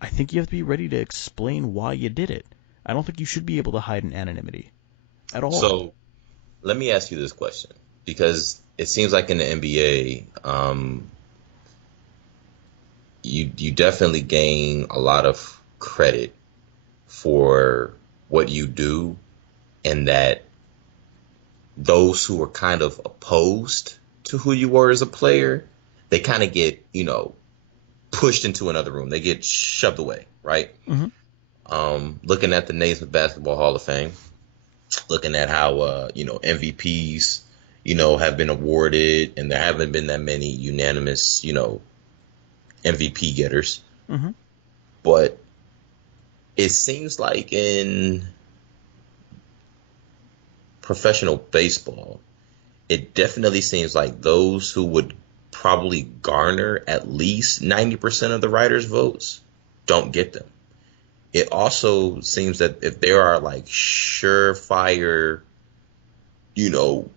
I think you have to be ready to explain why you did it. I don't think you should be able to hide in anonymity at all. So let me ask you this question because it seems like in the NBA, you definitely gain a lot of credit for what you do, and that those who are kind of opposed to who you were as a player, they kind of get, pushed into another room. They get shoved away, right? Hmm. Looking at the Naismith Basketball Hall of Fame, looking at how, MVPs, have been awarded, and there haven't been that many unanimous, MVP getters. Hmm. But it seems like in professional baseball, it definitely seems like those who would probably garner at least 90% of the writers' votes don't get them. It also seems that if there are like surefire, you know,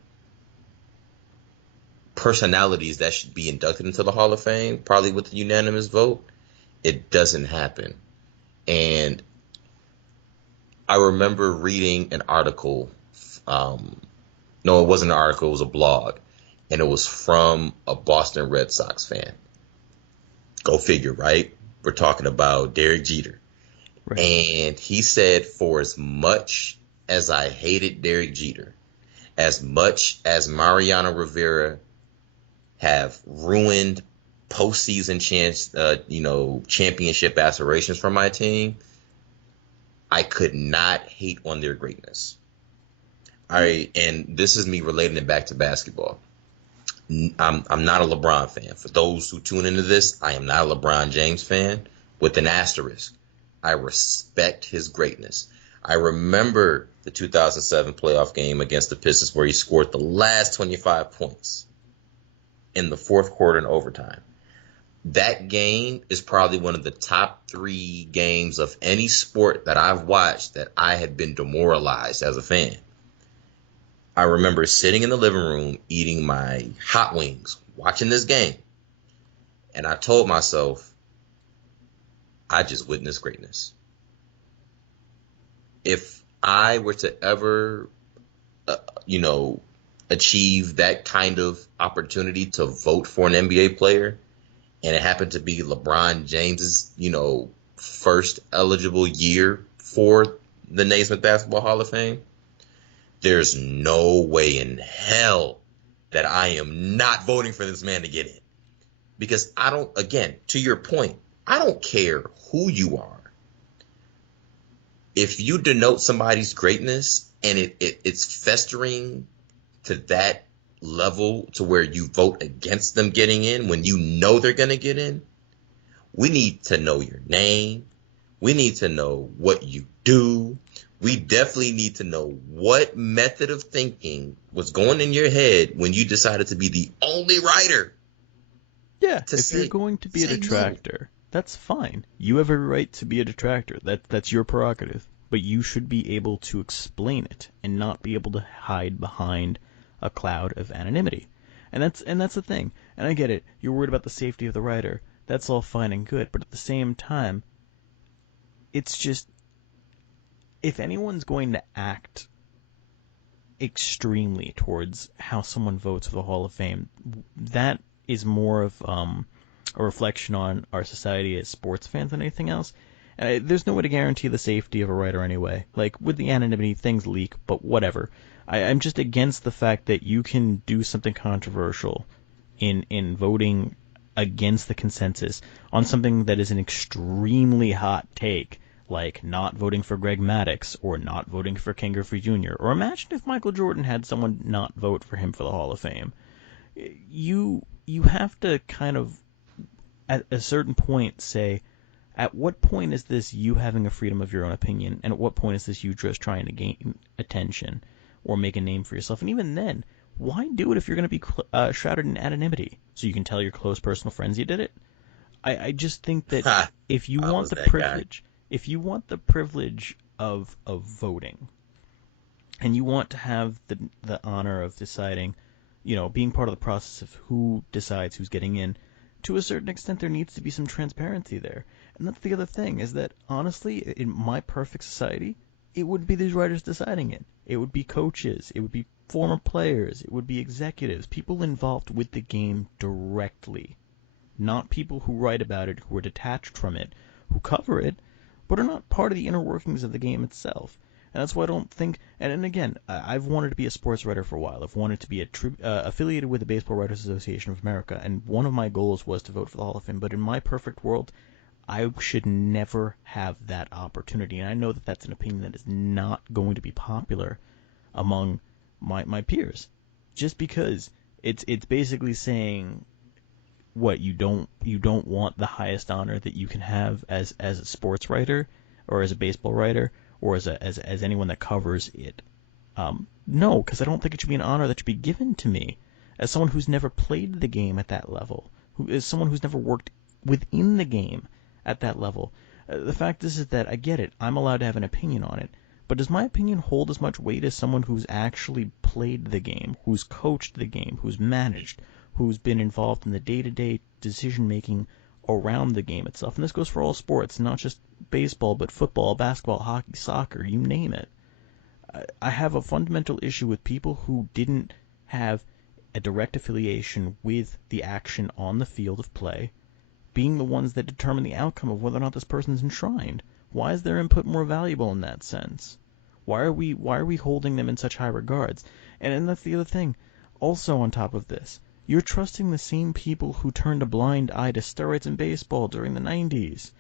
personalities that should be inducted into the Hall of Fame, probably with a unanimous vote, it doesn't happen. And I remember reading an article. No, it wasn't an article, it was a blog. And it was from a Boston Red Sox fan. Go figure, right? We're talking about Derek Jeter. Right. And he said, for as much as I hated Derek Jeter, as much as Mariano Rivera have ruined postseason championship aspirations for my team, I could not hate on their greatness. All right, and this is me relating it back to basketball. I'm not a LeBron fan. For those who tune into this, I am not a LeBron James fan with an asterisk. I respect his greatness. I remember the 2007 playoff game against the Pistons where he scored the last 25 points in the fourth quarter and overtime. That game is probably one of the top 3 games of any sport that I've watched that I had been demoralized as a fan. I remember sitting in the living room eating my hot wings, watching this game, and I told myself, I just witnessed greatness. If I were to ever, uh, you know, achieve that kind of opportunity to vote for an NBA player, and it happened to be LeBron James's, first eligible year for the Naismith Basketball Hall of Fame, there's no way in hell that I am not voting for this man to get in. Because I don't, again, to your point, I don't care who you are. If you denote somebody's greatness and it's festering to that level to where you vote against them getting in when you know they're going to get in, we need to know your name. We need to know what you do. We definitely need to know what method of thinking was going in your head when you decided to be the only writer Yeah, to if you're going to be a say no. detractor, that's fine. You have every right to be a detractor. That's your prerogative. But you should be able to explain it and not be able to hide behind a cloud of anonymity. And that's the thing. And I get it. You're worried about the safety of the writer. That's all fine and good. But at the same time, it's just if anyone's going to act extremely towards how someone votes for the Hall of Fame, that is more of a reflection on our society as sports fans than anything else. And there's no way to guarantee the safety of a writer anyway. Like, with the anonymity, things leak, but whatever. I'm just against the fact that you can do something controversial in voting against the consensus on something that is an extremely hot take, like not voting for Greg Maddux or not voting for Ken Griffey Jr. Or imagine if Michael Jordan had someone not vote for him for the Hall of Fame. You have to kind of, at a certain point, say, at what point is this you having a freedom of your own opinion, and at what point is this you just trying to gain attention or make a name for yourself? And even then, why do it if you're going to be shrouded in anonymity so you can tell your close personal friends you did it? I just think that Ha! if you I want was the that guy. privilege, if you want the privilege of voting, and you want to have the honor of deciding, being part of the process of who decides who's getting in, to a certain extent there needs to be some transparency there. And that's the other thing, is that honestly, in my perfect society, it would be these writers deciding it. It would be coaches, it would be former players, it would be executives, people involved with the game directly, not people who write about it, who are detached from it, who cover it, but are not part of the inner workings of the game itself. And that's why I don't think. And again, I've wanted to be a sports writer for a while. I've wanted to be affiliated with the Baseball Writers Association of America, and one of my goals was to vote for the Hall of Fame. But in my perfect world, I should never have that opportunity. And I know that that's an opinion that is not going to be popular among my peers, just because it's basically saying, what, you don't want the highest honor that you can have as a sports writer or as a baseball writer or as anyone that covers it. No, because I don't think it should be an honor that should be given to me as someone who's never played the game at that level, who is someone who's never worked within the game at that level. The fact is that I get it. I'm allowed to have an opinion on it. But does my opinion hold as much weight as someone who's actually played the game, who's coached the game, who's managed, who's been involved in the day-to-day decision-making around the game itself? And this goes for all sports, not just baseball, but football, basketball, hockey, soccer, you name it. I have a fundamental issue with people who didn't have a direct affiliation with the action on the field of play being the ones that determine the outcome of whether or not this person is enshrined. Why is their input more valuable in that sense? Why are we holding them in such high regards? And that's the other thing. Also on top of this, you're trusting the same people who turned a blind eye to steroids in baseball during the 90s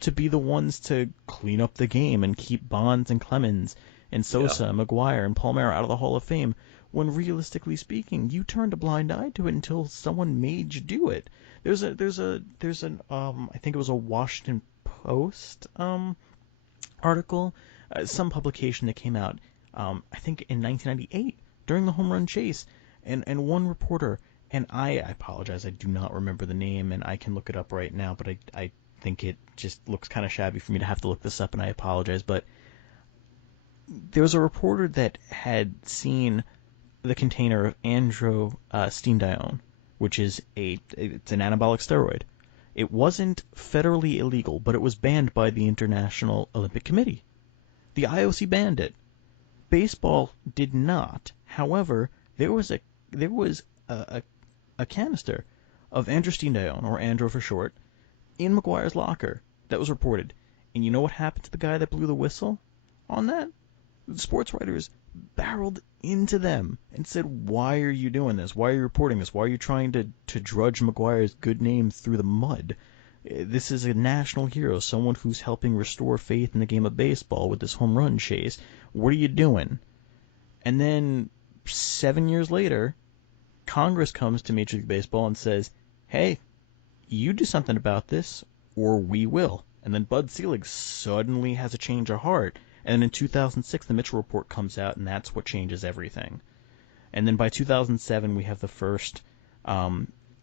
to be the ones to clean up the game and keep Bonds and Clemens and Yeah. Sosa and McGuire and Palmeiro out of the Hall of Fame, when realistically speaking, you turned a blind eye to it until someone made you do it. There's an I think it was a Washington Post article, some publication that came out, I think in 1998 during the home run chase, and one reporter, and I apologize, I do not remember the name, and I can look it up right now, but I think it just looks kind of shabby for me to have to look this up, and I apologize, but there was a reporter that had seen the container of androstenedione, which is it's an anabolic steroid. It wasn't federally illegal, but it was banned by the International Olympic Committee. The IOC banned it. Baseball did not. However, there was a canister of androstenedione, or andro for short, in McGuire's locker that was reported. And you know what happened to the guy that blew the whistle on that? The sports writers barreled into them and said, "Why are you doing this? Why are you reporting this? Why are you trying to drudge McGuire's good name through the mud? This is a national hero, someone who's helping restore faith in the game of baseball with this home run chase. What are you doing?" And then 7 years later, Congress comes to Major League Baseball and says, "Hey, you do something about this, or we will." And then Bud Selig suddenly has a change of heart. And in 2006, the Mitchell Report comes out, and that's what changes everything. And then by 2007, we have the first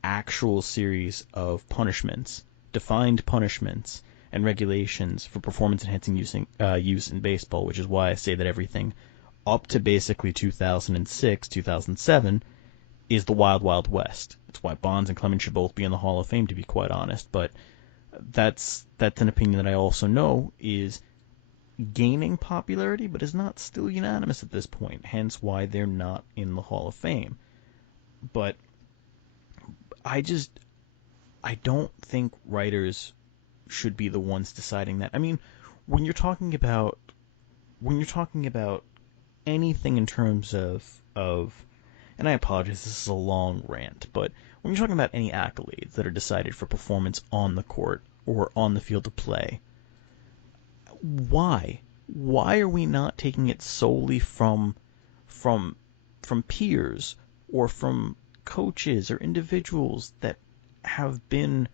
actual series of punishments, defined punishments and regulations for performance-enhancing use in baseball, which is why I say that everything up to basically 2006, 2007 is the Wild Wild West. That's why Bonds and Clemens should both be in the Hall of Fame, to be quite honest. But that's an opinion that I also know is gaining popularity, but is not still unanimous at this point. Hence why they're not in the Hall of Fame. But I don't think writers should be the ones deciding that. I mean, when you're talking about anything in terms of and I apologize, this is a long rant, but when you're talking about any accolades that are decided for performance on the court or on the field of play, why? Why are we not taking it solely from peers or from coaches or individuals that have been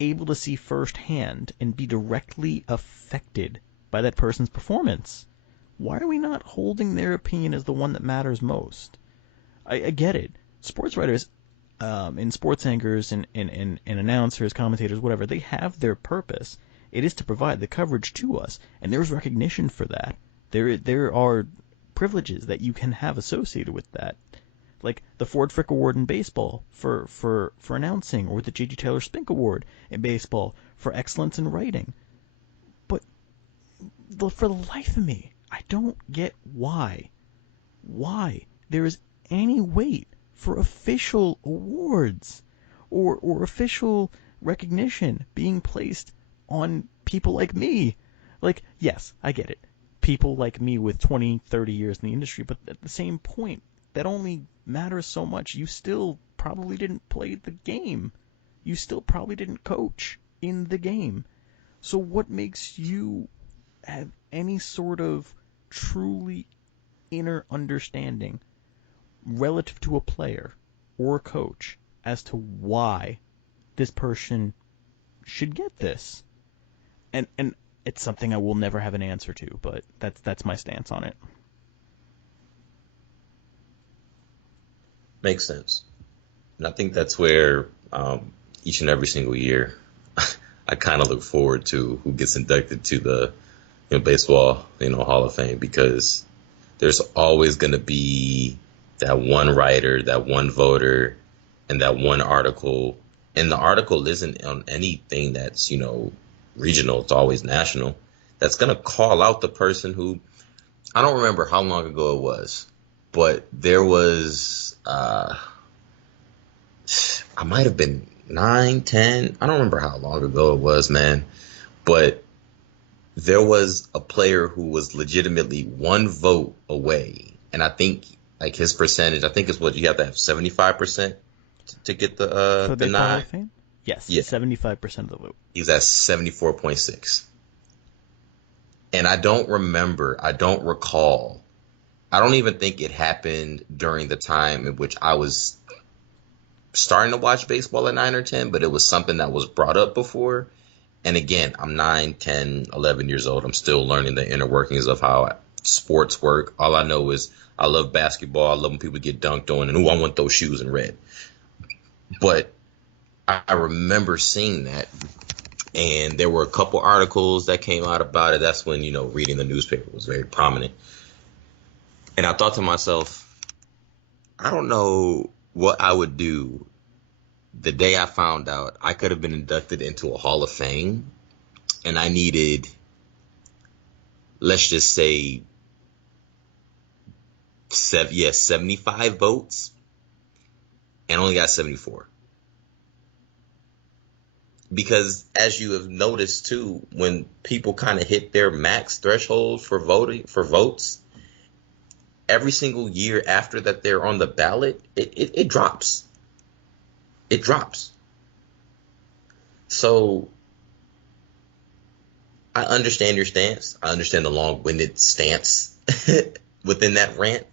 able to see firsthand and be directly affected by that person's performance? Why are we not holding their opinion as the one that matters most? I get it. Sports writers and sports anchors and announcers, commentators, whatever, they have their purpose. It is to provide the coverage to us, and there's recognition for that. There are privileges that you can have associated with that, like the Ford Frick Award in baseball for announcing, or the J.G. Taylor Spink Award in baseball for excellence in writing. But for the life of me, I don't get why there is any weight for official awards or official recognition being placed on people like me. Like, yes, I get it. People like me with 20, 30 years in the industry, but at the same point, that only matters so much. You still probably didn't play the game. You still probably didn't coach in the game. So what makes you have any sort of truly inner understanding relative to a player or a coach as to why this person should get this? And it's something I will never have an answer to, but that's my stance on it. Makes sense. And I think that's where each and every single year I kind of look forward to who gets inducted to the baseball Hall of Fame, because there's always going to be that one writer, that one voter, and that one article. And the article isn't on anything that's regional. It's always national. That's going to call out the person who, I don't remember how long ago it was, but there was I might have been 9, 10. I don't remember how long ago it was, man. But there was a player who was legitimately one vote away. And I think like his percentage, I think is what you have to have 75% to get For the the Baseball Hall nod. of Fame? Yes, Yeah. 75% of the vote. He was at 74.6. And I don't recall. I don't even think it happened during the time in which I was starting to watch baseball at 9 or 10, but it was something that was brought up before. And again, I'm 9, 10, 11 years old. I'm still learning the inner workings of how sports work. All I know is I love basketball. I love when people get dunked on, and I want those shoes in red. But I remember seeing that, and there were a couple articles that came out about it. That's when, reading the newspaper was very prominent. And I thought to myself, I don't know what I would do the day I found out I could have been inducted into a Hall of Fame, and I needed, let's just say, 75 votes, and only got 74. because as you have noticed too, when people kind of hit their max threshold for votes, every single year after that they're on the ballot, it drops. It drops. So I understand your stance. I understand the long-winded stance within that rant,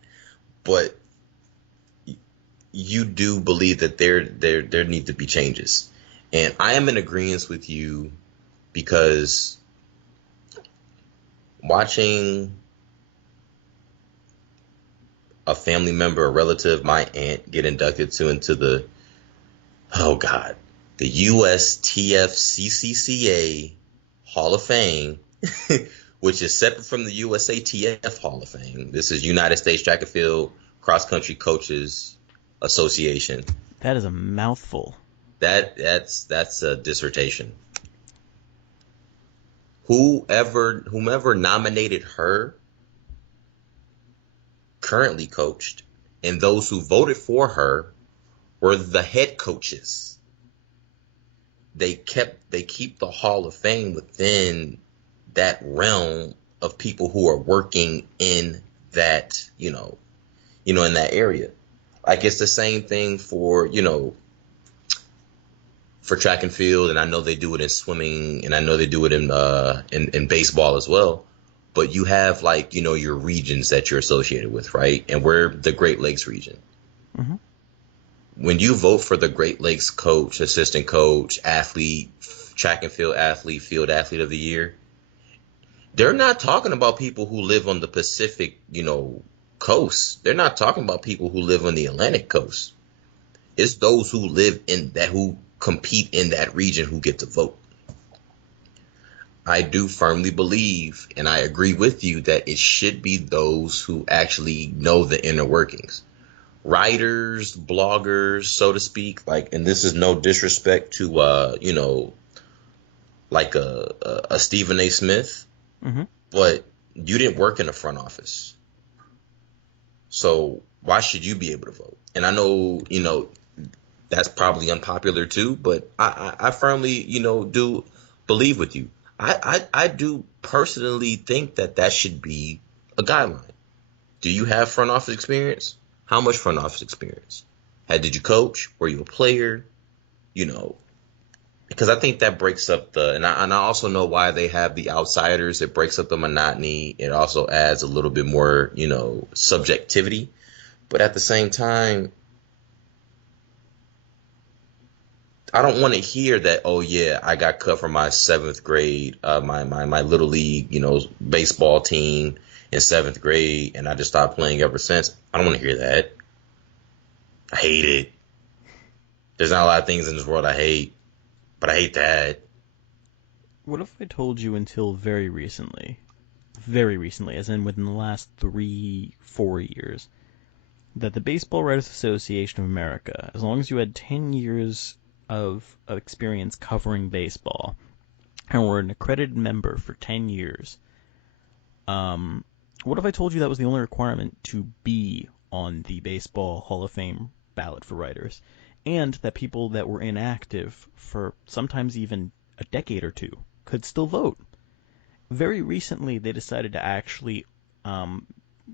but you do believe that there need to be changes. And I am in agreement with you because watching a family member, a relative, my aunt get inducted into the, oh God, the USTFCCCA Hall of Fame, which is separate from the USATF Hall of Fame. This is United States Track and Field Cross Country Coaches Association. That is a mouthful. That's a dissertation. Whomever nominated her currently coached, and those who voted for her were the head coaches. They keep the Hall of Fame within that realm of people who are working in that, in that area. Like it's the same thing for, for track and field, and I know they do it in swimming, and I know they do it in baseball as well. But you have like, your regions that you're associated with, right? And we're the Great Lakes region. Mm-hmm. When you vote for the Great Lakes coach, assistant coach, athlete, track and field athlete of the year, they're not talking about people who live on the Pacific, coast. They're not talking about people who live on the Atlantic coast. It's those who live in that, who compete in that region, who get to vote. I do firmly believe, and I agree with you, that it should be those who actually know the inner workings. Writers, bloggers, so to speak, like, and this is no disrespect to, like a Stephen A. Smith, Mm-hmm. but you didn't work in the front office. So why should you be able to vote? And I know, that's probably unpopular too, but I firmly, do believe with you. I do personally think that should be a guideline. Do you have front office experience? How much front office experience? Did you coach? Were you a player? Because I think that breaks up and I also know why they have the outsiders. It breaks up the monotony. It also adds a little bit more, subjectivity. But at the same time, I don't want to hear that, oh yeah, I got cut from my seventh grade, my little league, baseball team in seventh grade, and I just stopped playing ever since. I don't want to hear that. I hate it. There's not a lot of things in this world I hate, but I hate that. What if I told you until very recently, as in within the last 3-4 years, that the Baseball Writers Association of America, as long as you had 10 years of experience covering baseball and were an accredited member for 10 years, what if I told you that was the only requirement to be on the Baseball Hall of Fame ballot for writers, and that people that were inactive for sometimes even a decade or two could still vote? Very recently, they decided to actually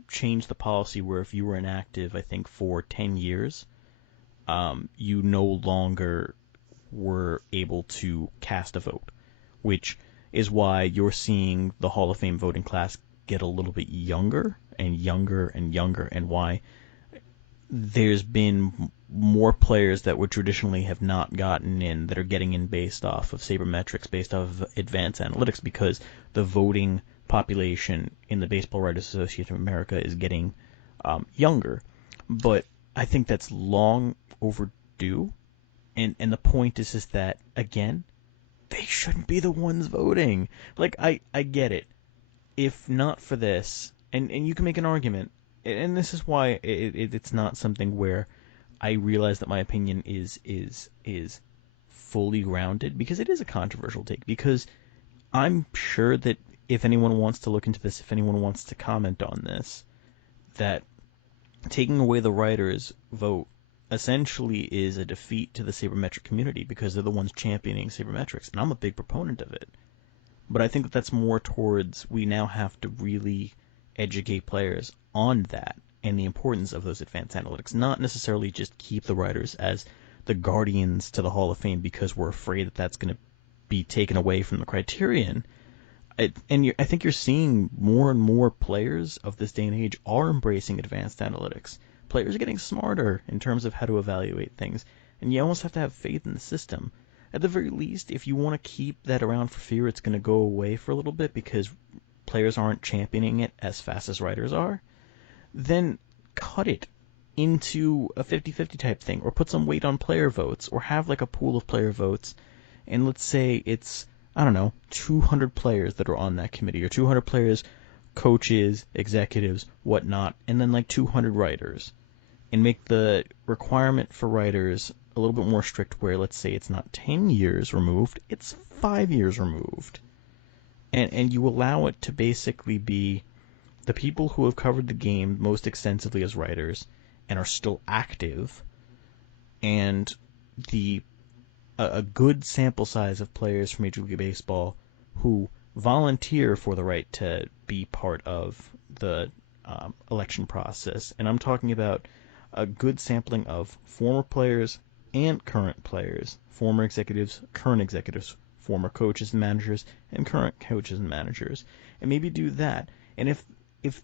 change the policy where if you were inactive, I think, for 10 years, you no longer were able to cast a vote, which is why you're seeing the Hall of Fame voting class get a little bit younger and younger and younger, and why there's been more players that would traditionally have not gotten in that are getting in based off of sabermetrics, based off of advanced analytics, because the voting population in the Baseball Writers Association of America is getting younger. But I think that's long overdue, and the point is just that, again, they shouldn't be the ones voting. Like, I get it. If not for this, and you can make an argument, and this is why it's not something where I realize that my opinion is fully grounded, because it is a controversial take. Because I'm sure that if anyone wants to look into this, if anyone wants to comment on this, that taking away the writers' vote essentially is a defeat to the sabermetric community because they're the ones championing sabermetrics, and I'm a big proponent of it. But I think that that's more towards we now have to really educate players on that and the importance of those advanced analytics, not necessarily just keep the writers as the guardians to the Hall of Fame because we're afraid that that's going to be taken away from the criterion. I think you're seeing more and more players of this day and age are embracing advanced analytics. Players are getting smarter in terms of how to evaluate things, and you almost have to have faith in the system. At the very least, if you want to keep that around for fear it's going to go away for a little bit because players aren't championing it as fast as writers are, then cut it into a 50-50 type thing, or put some weight on player votes, or have like a pool of player votes, and let's say it's, I don't know, 200 players that are on that committee, or 200 players, coaches, executives, whatnot, and then like 200 writers, and make the requirement for writers a little bit more strict where, let's say, it's not 10 years removed, it's 5 years removed. And you allow it to basically be the people who have covered the game most extensively as writers and are still active, and the a good sample size of players from Major League Baseball who volunteer for the right to be part of the election process. And I'm talking about a good sampling of former players and current players, former executives, current executives, former coaches and managers, and current coaches and managers. And maybe do that. And if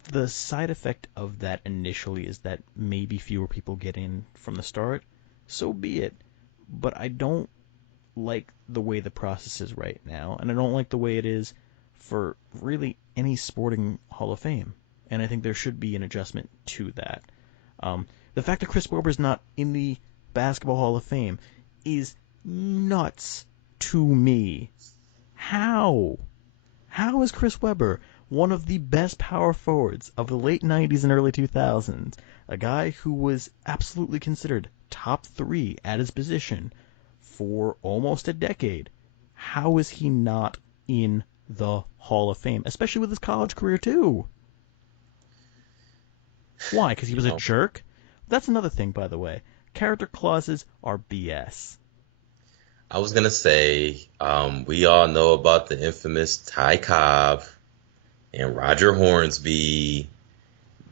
the side effect of that initially is that maybe fewer people get in from the start, so be it. But I don't like the way the process is right now, and I don't like the way it is for really any sporting Hall of Fame. And I think there should be an adjustment to that. The fact that Chris Webber's not in the Basketball Hall of Fame is nuts to me. How? How is Chris Webber one of the best power forwards of the late 90s and early 2000s, a guy who was absolutely considered top 3 at his position for almost a decade? How is he not in the Hall of Fame, especially with his college career too? Why? Because he You was a know, jerk? That's another thing, by the way. Character clauses are BS. I was gonna say, we all know about the infamous Ty Cobb and Roger Hornsby.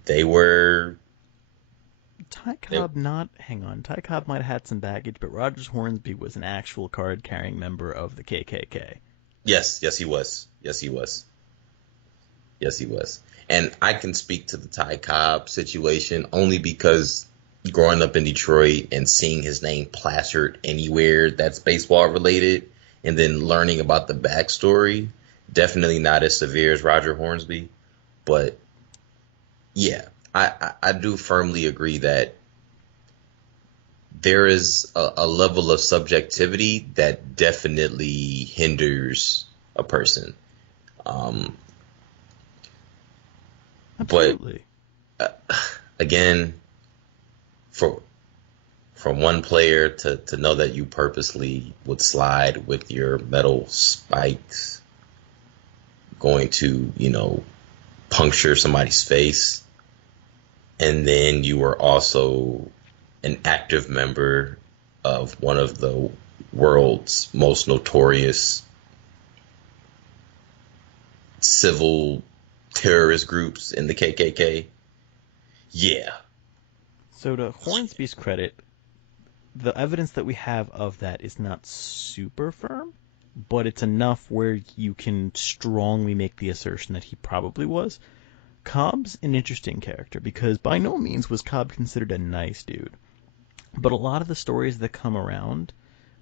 They were, Ty they, Cobb not, hang on, Ty Cobb might have had some baggage, but Rogers Hornsby was an actual card-carrying member of the KKK. yes, yes, he was. Yes, he was. Yes, he was. And I can speak to the Ty Cobb situation only because growing up in Detroit and seeing his name plastered anywhere that's baseball related, and then learning about the backstory, definitely not as severe as Roger Hornsby. But yeah, I do firmly agree that there is a level of subjectivity that definitely hinders a person. Um, but Absolutely. uh, again, for one player to know that you purposely would slide with your metal spikes going to, puncture somebody's face, and then you were also an active member of one of the world's most notorious civil terrorist groups in the KKK. Yeah. So to Hornsby's credit, the evidence that we have of that is not super firm, but it's enough where you can strongly make the assertion that he probably was. Cobb's an interesting character because by no means was Cobb considered a nice dude. But a lot of the stories that come around,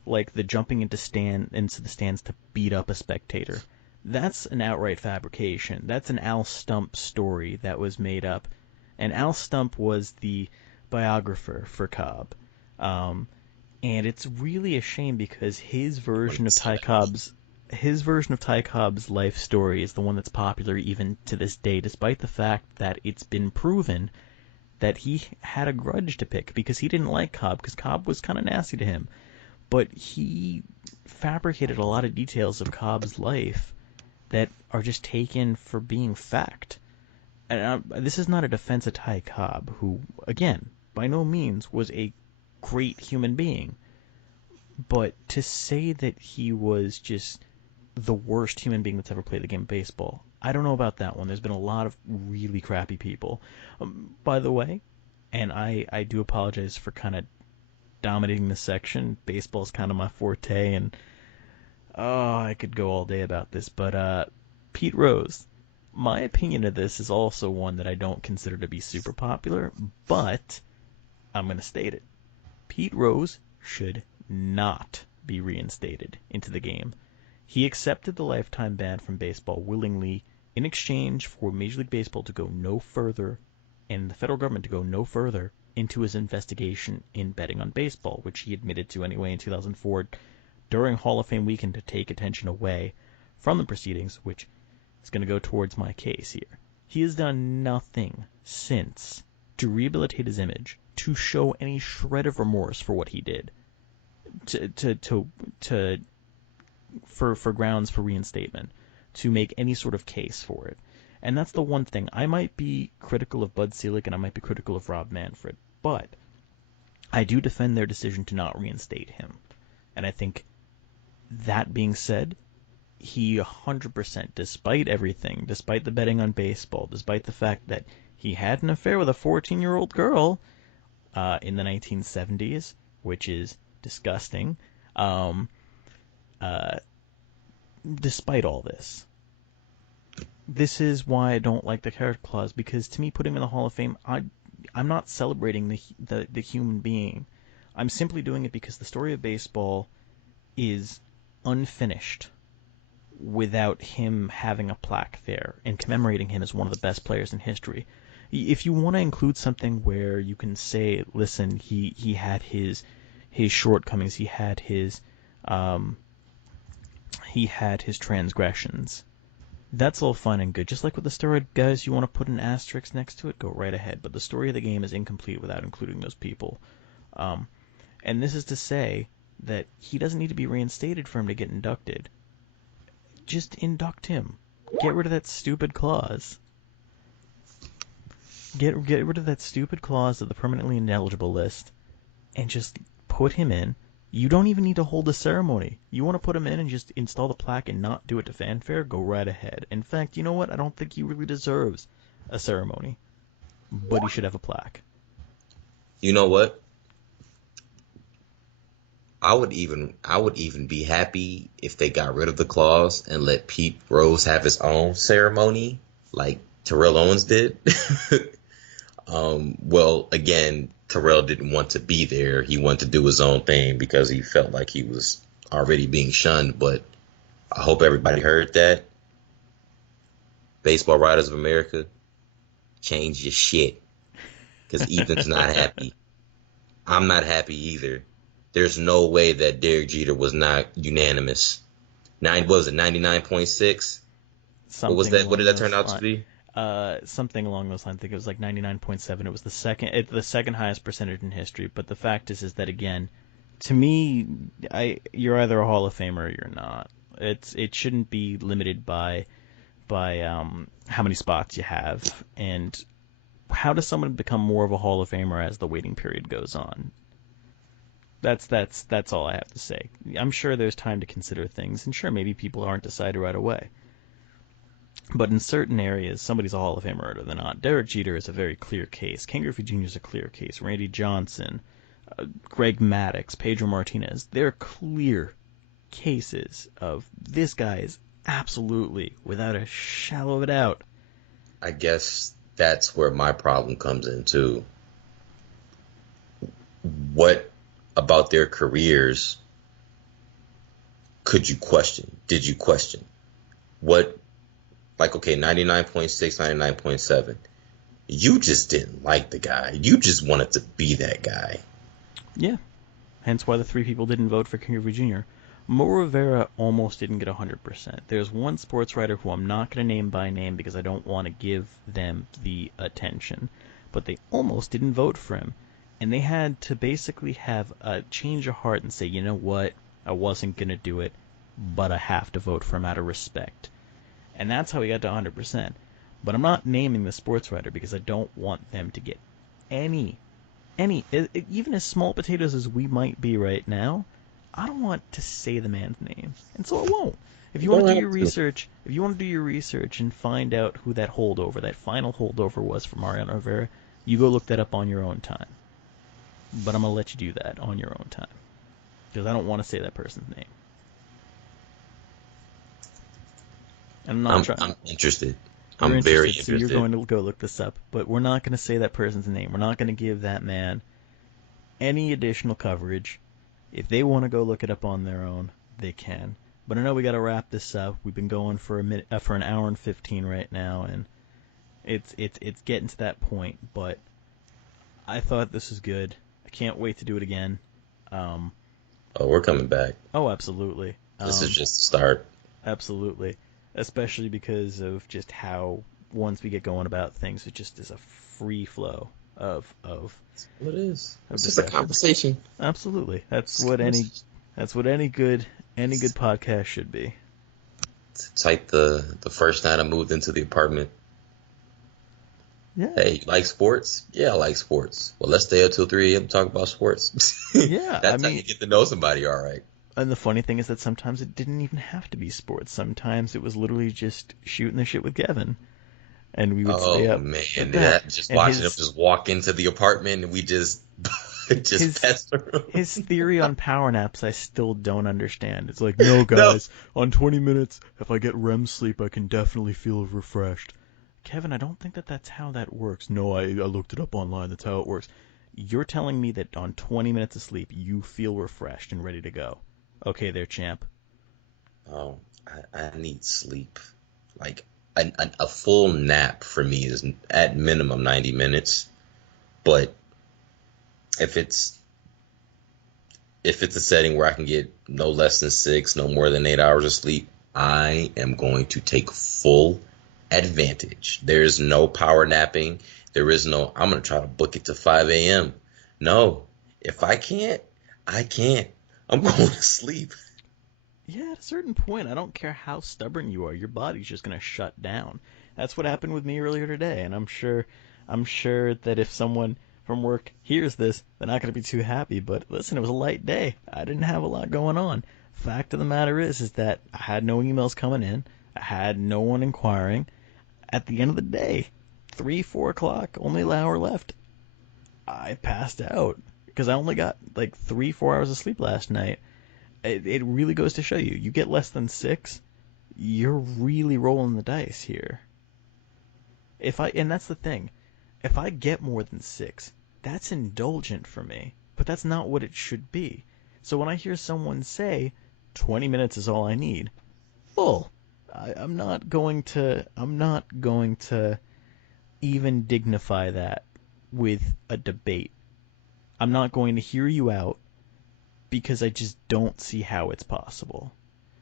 like the jumping into the stands to beat up a spectator, that's an outright fabrication. That's an Al Stump story that was made up. And Al Stump was the biographer for Cobb. Um, and it's really a shame because his version of Ty Cobb's life story is the one that's popular even to this day, despite the fact that it's been proven that he had a grudge to pick because he didn't like Cobb because Cobb was kind of nasty to him. But he fabricated a lot of details of Cobb's life that are just taken for being fact. And this is not a defense of Ty Cobb, who, again, by no means was a great human being. But to say that he was just the worst human being that's ever played the game of baseball, I don't know about that one. There's been a lot of really crappy people. By the way, and I do apologize for kind of dominating this section. Baseball's kind of my forte, and oh, I could go all day about this. But Pete Rose, my opinion of this is also one that I don't consider to be super popular, but I'm going to state it. Pete Rose should not be reinstated into the game. He accepted the lifetime ban from baseball willingly in exchange for Major League Baseball to go no further and the federal government to go no further into his investigation in betting on baseball, which he admitted to anyway in 2004 during Hall of Fame weekend to take attention away from the proceedings, which is going to go towards my case here. He has done nothing since to rehabilitate his image, to show any shred of remorse for what he did, for grounds for reinstatement, to make any sort of case for it. And that's the one thing. I might be critical of Bud Selig and I might be critical of Rob Manfred, but I do defend their decision to not reinstate him. And I think, that being said, he 100%, despite everything, despite the betting on baseball, despite the fact that he had an affair with a 14-year-old girl in the 1970s, which is disgusting, despite all this, this is why I don't like the character clause, because to me, putting him in the Hall of Fame, I'm not celebrating the human being. I'm simply doing it because the story of baseball is unfinished without him having a plaque there and commemorating him as one of the best players in history. If you want to include something where you can say, listen, he had his shortcomings, he had his transgressions, that's all fine and good. Just like with the steroid guys, you want to put an asterisk next to it, go right ahead. But the story of the game is incomplete without including those people. And this is to say that he doesn't need to be reinstated for him to get inducted. Just induct him. Get rid of that stupid clause. Get rid of that stupid clause of the permanently ineligible list and just put him in. You don't even need to hold a ceremony. You want to put him in and just install the plaque and not do it to fanfare? Go right ahead. In fact, you know what? I don't think he really deserves a ceremony, but he should have a plaque. You know what? I would even be happy if they got rid of the clause and let Pete Rose have his own ceremony, like Terrell Owens did. Well, again, Terrell didn't want to be there. He wanted to do his own thing because he felt like he was already being shunned. But I hope everybody heard that. Baseball Writers of America, change your shit. Because Ethan's not happy. I'm not happy either. There's no way that Derek Jeter was not unanimous. What was it, 99.6? What was that? What did that turn out to be? Something along those lines. I think it was like 99.7. It was the second highest percentage in history. But the fact is that, again, to me, you're either a Hall of Famer or you're not. It shouldn't be limited by how many spots you have, and how does someone become more of a Hall of Famer as the waiting period goes on? That's all I have to say. I'm sure there's time to consider things, and sure, maybe people aren't decided right away. But in certain areas, somebody's a Hall of Famer or they're not. Derek Jeter is a very clear case. Ken Griffey Jr. is a clear case. Randy Johnson, Greg Maddux, Pedro Martinez, they're clear cases of this guy is absolutely, without a shadow of a doubt. I guess that's where my problem comes in, too. What about their careers could you question? Did you question? What, like, okay, 99.6, 99.7. You just didn't like the guy. You just wanted to be that guy. Yeah. Hence why the three people didn't vote for Ken Griffey Jr. Mo Rivera almost didn't get 100%. There's one sports writer who I'm not going to name by name because I don't want to give them the attention, but they almost didn't vote for him. And they had to basically have a change of heart and say, you know what, I wasn't going to do it, but I have to vote for him out of respect. And that's how he got to 100%. But I'm not naming the sports writer because I don't want them to get any even as small potatoes as we might be right now, I don't want to say the man's name, and so I won't. If You you want don't to do have your to. research, if you want to do your research and find out who that final holdover was for Mariano Rivera, you go look that up on your own time. But I'm gonna let you do that on your own time because I don't want to say that person's name. I'm not trying. I'm interested. You're I'm very interested, so you're interested. going to go look this up. But we're not going to say that person's name. We're not going to give that man any additional coverage. If they want to go look it up on their own, they can. But I know we got to wrap this up. We've been going for for an hour and 15 right now, and it's getting to that point. But I thought this was good. I can't wait to do it again. Um, Oh, we're coming back. oh, absolutely. This is just the start. Absolutely. Especially because of just how once we get going about things, it just is a free flow What it is? of It's just a discussion. conversation. Absolutely. It's a conversation. That's what any good podcast should be. It's like the first night I moved into the apartment. Yeah. Hey, you like sports? Yeah, I like sports. Well, let's stay up till 3 a.m. and talk about sports. Yeah, I That's how mean, you get to know somebody, all right. and the funny thing is that sometimes it didn't even have to be sports. Sometimes it was literally just shooting the shit with Kevin, and we would stay Oh up at man, that. that just And watching him just walk into the apartment and we just just his pester him. his theory on power naps I still don't understand. It's like, no No. guys, on 20 minutes, if I get REM sleep, I can definitely feel refreshed. Kevin, I don't think that that's how that works. No, I looked it up online. That's how it works. You're telling me that on 20 minutes of sleep, you feel refreshed and ready to go. Okay, there, champ. Oh, I need sleep. Like a full nap for me is at minimum 90 minutes. But if it's if it's a setting where I can get no less than 6, no more than 8 hours of sleep, I am going to take full advantage. There is no power napping. There is no, I'm going to try to book it to 5 a.m. No, if I can't, I can't. I'm going to sleep. Yeah, at a certain point, I don't care how stubborn you are, your body's just gonna shut down. That's what happened with me earlier today, and I'm sure that if someone from work hears this, they're not gonna be too happy. But listen, it was a light day. I didn't have a lot going on. Fact of the matter is that I had no emails coming in. I had no one inquiring. At the end of the day, 3, 4 o'clock, only an hour left. I passed out because I only got like 3, 4 hours of sleep last night. It really goes to show you, you get less than 6, you're really rolling the dice here. And that's the thing, if I get more than 6, that's indulgent for me, but that's not what it should be. So when I hear someone say 20 minutes is all I need, bull. I'm not going to even dignify that with a debate. I'm not going to hear you out because I just don't see how it's possible.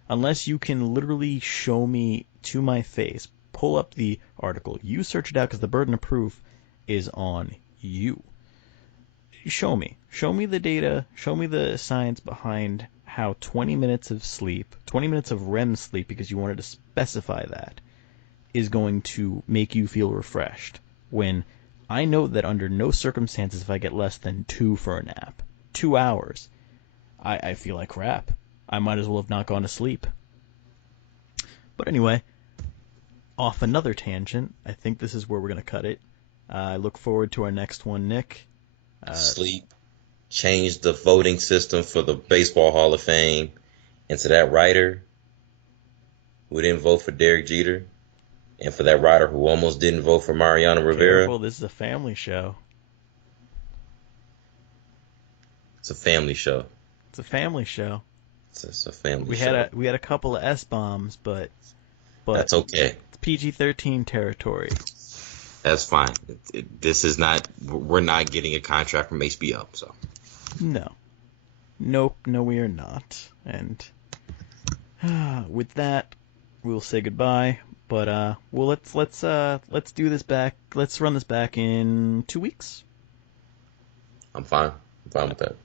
Unless you can literally show me to my face, pull up the article, you search it out because the burden of proof is on you. Show me the data, show me the science behind how 20 minutes of sleep, 20 minutes of REM sleep, because you wanted to specify that, is going to make you feel refreshed. When I know that under no circumstances if I get less than 2 for a nap, 2 hours, I feel like crap. I might as well have not gone to sleep. But anyway, off another tangent, I think this is where we're going to cut it. I look forward to our next one, Nick. Sleep. Change the voting system for the Baseball Hall of Fame into that writer who didn't vote for Derek Jeter and for that writer who almost didn't vote for Mariano Rivera. Careful, this is a family show. It's a family show. It's a family show. It's a family We had show. a couple of S bombs, but That's okay. it's PG-13 territory. That's fine. This is not. We're not getting a contract from HBO. So No, nope, no, we are not. And with that, we'll say goodbye. But well, let's do this back. Let's run this back in 2 weeks. I'm fine. I'm fine with that.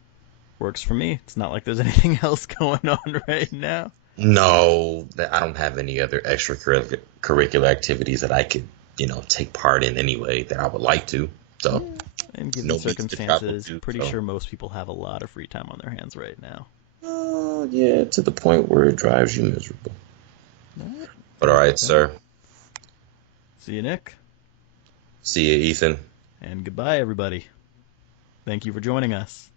Works for me. It's not like there's anything else going on right now. No, I don't have any other extracurricular activities that I could, take part in anyway that I would like to. So And given No meets to travel circumstances, to. pretty So, sure most people have a lot of free time on their hands right now. yeah, to the point where it drives you miserable. All right. But all right, Okay. sir. See you, Nick. See you, Ethan. And goodbye, everybody. Thank you for joining us.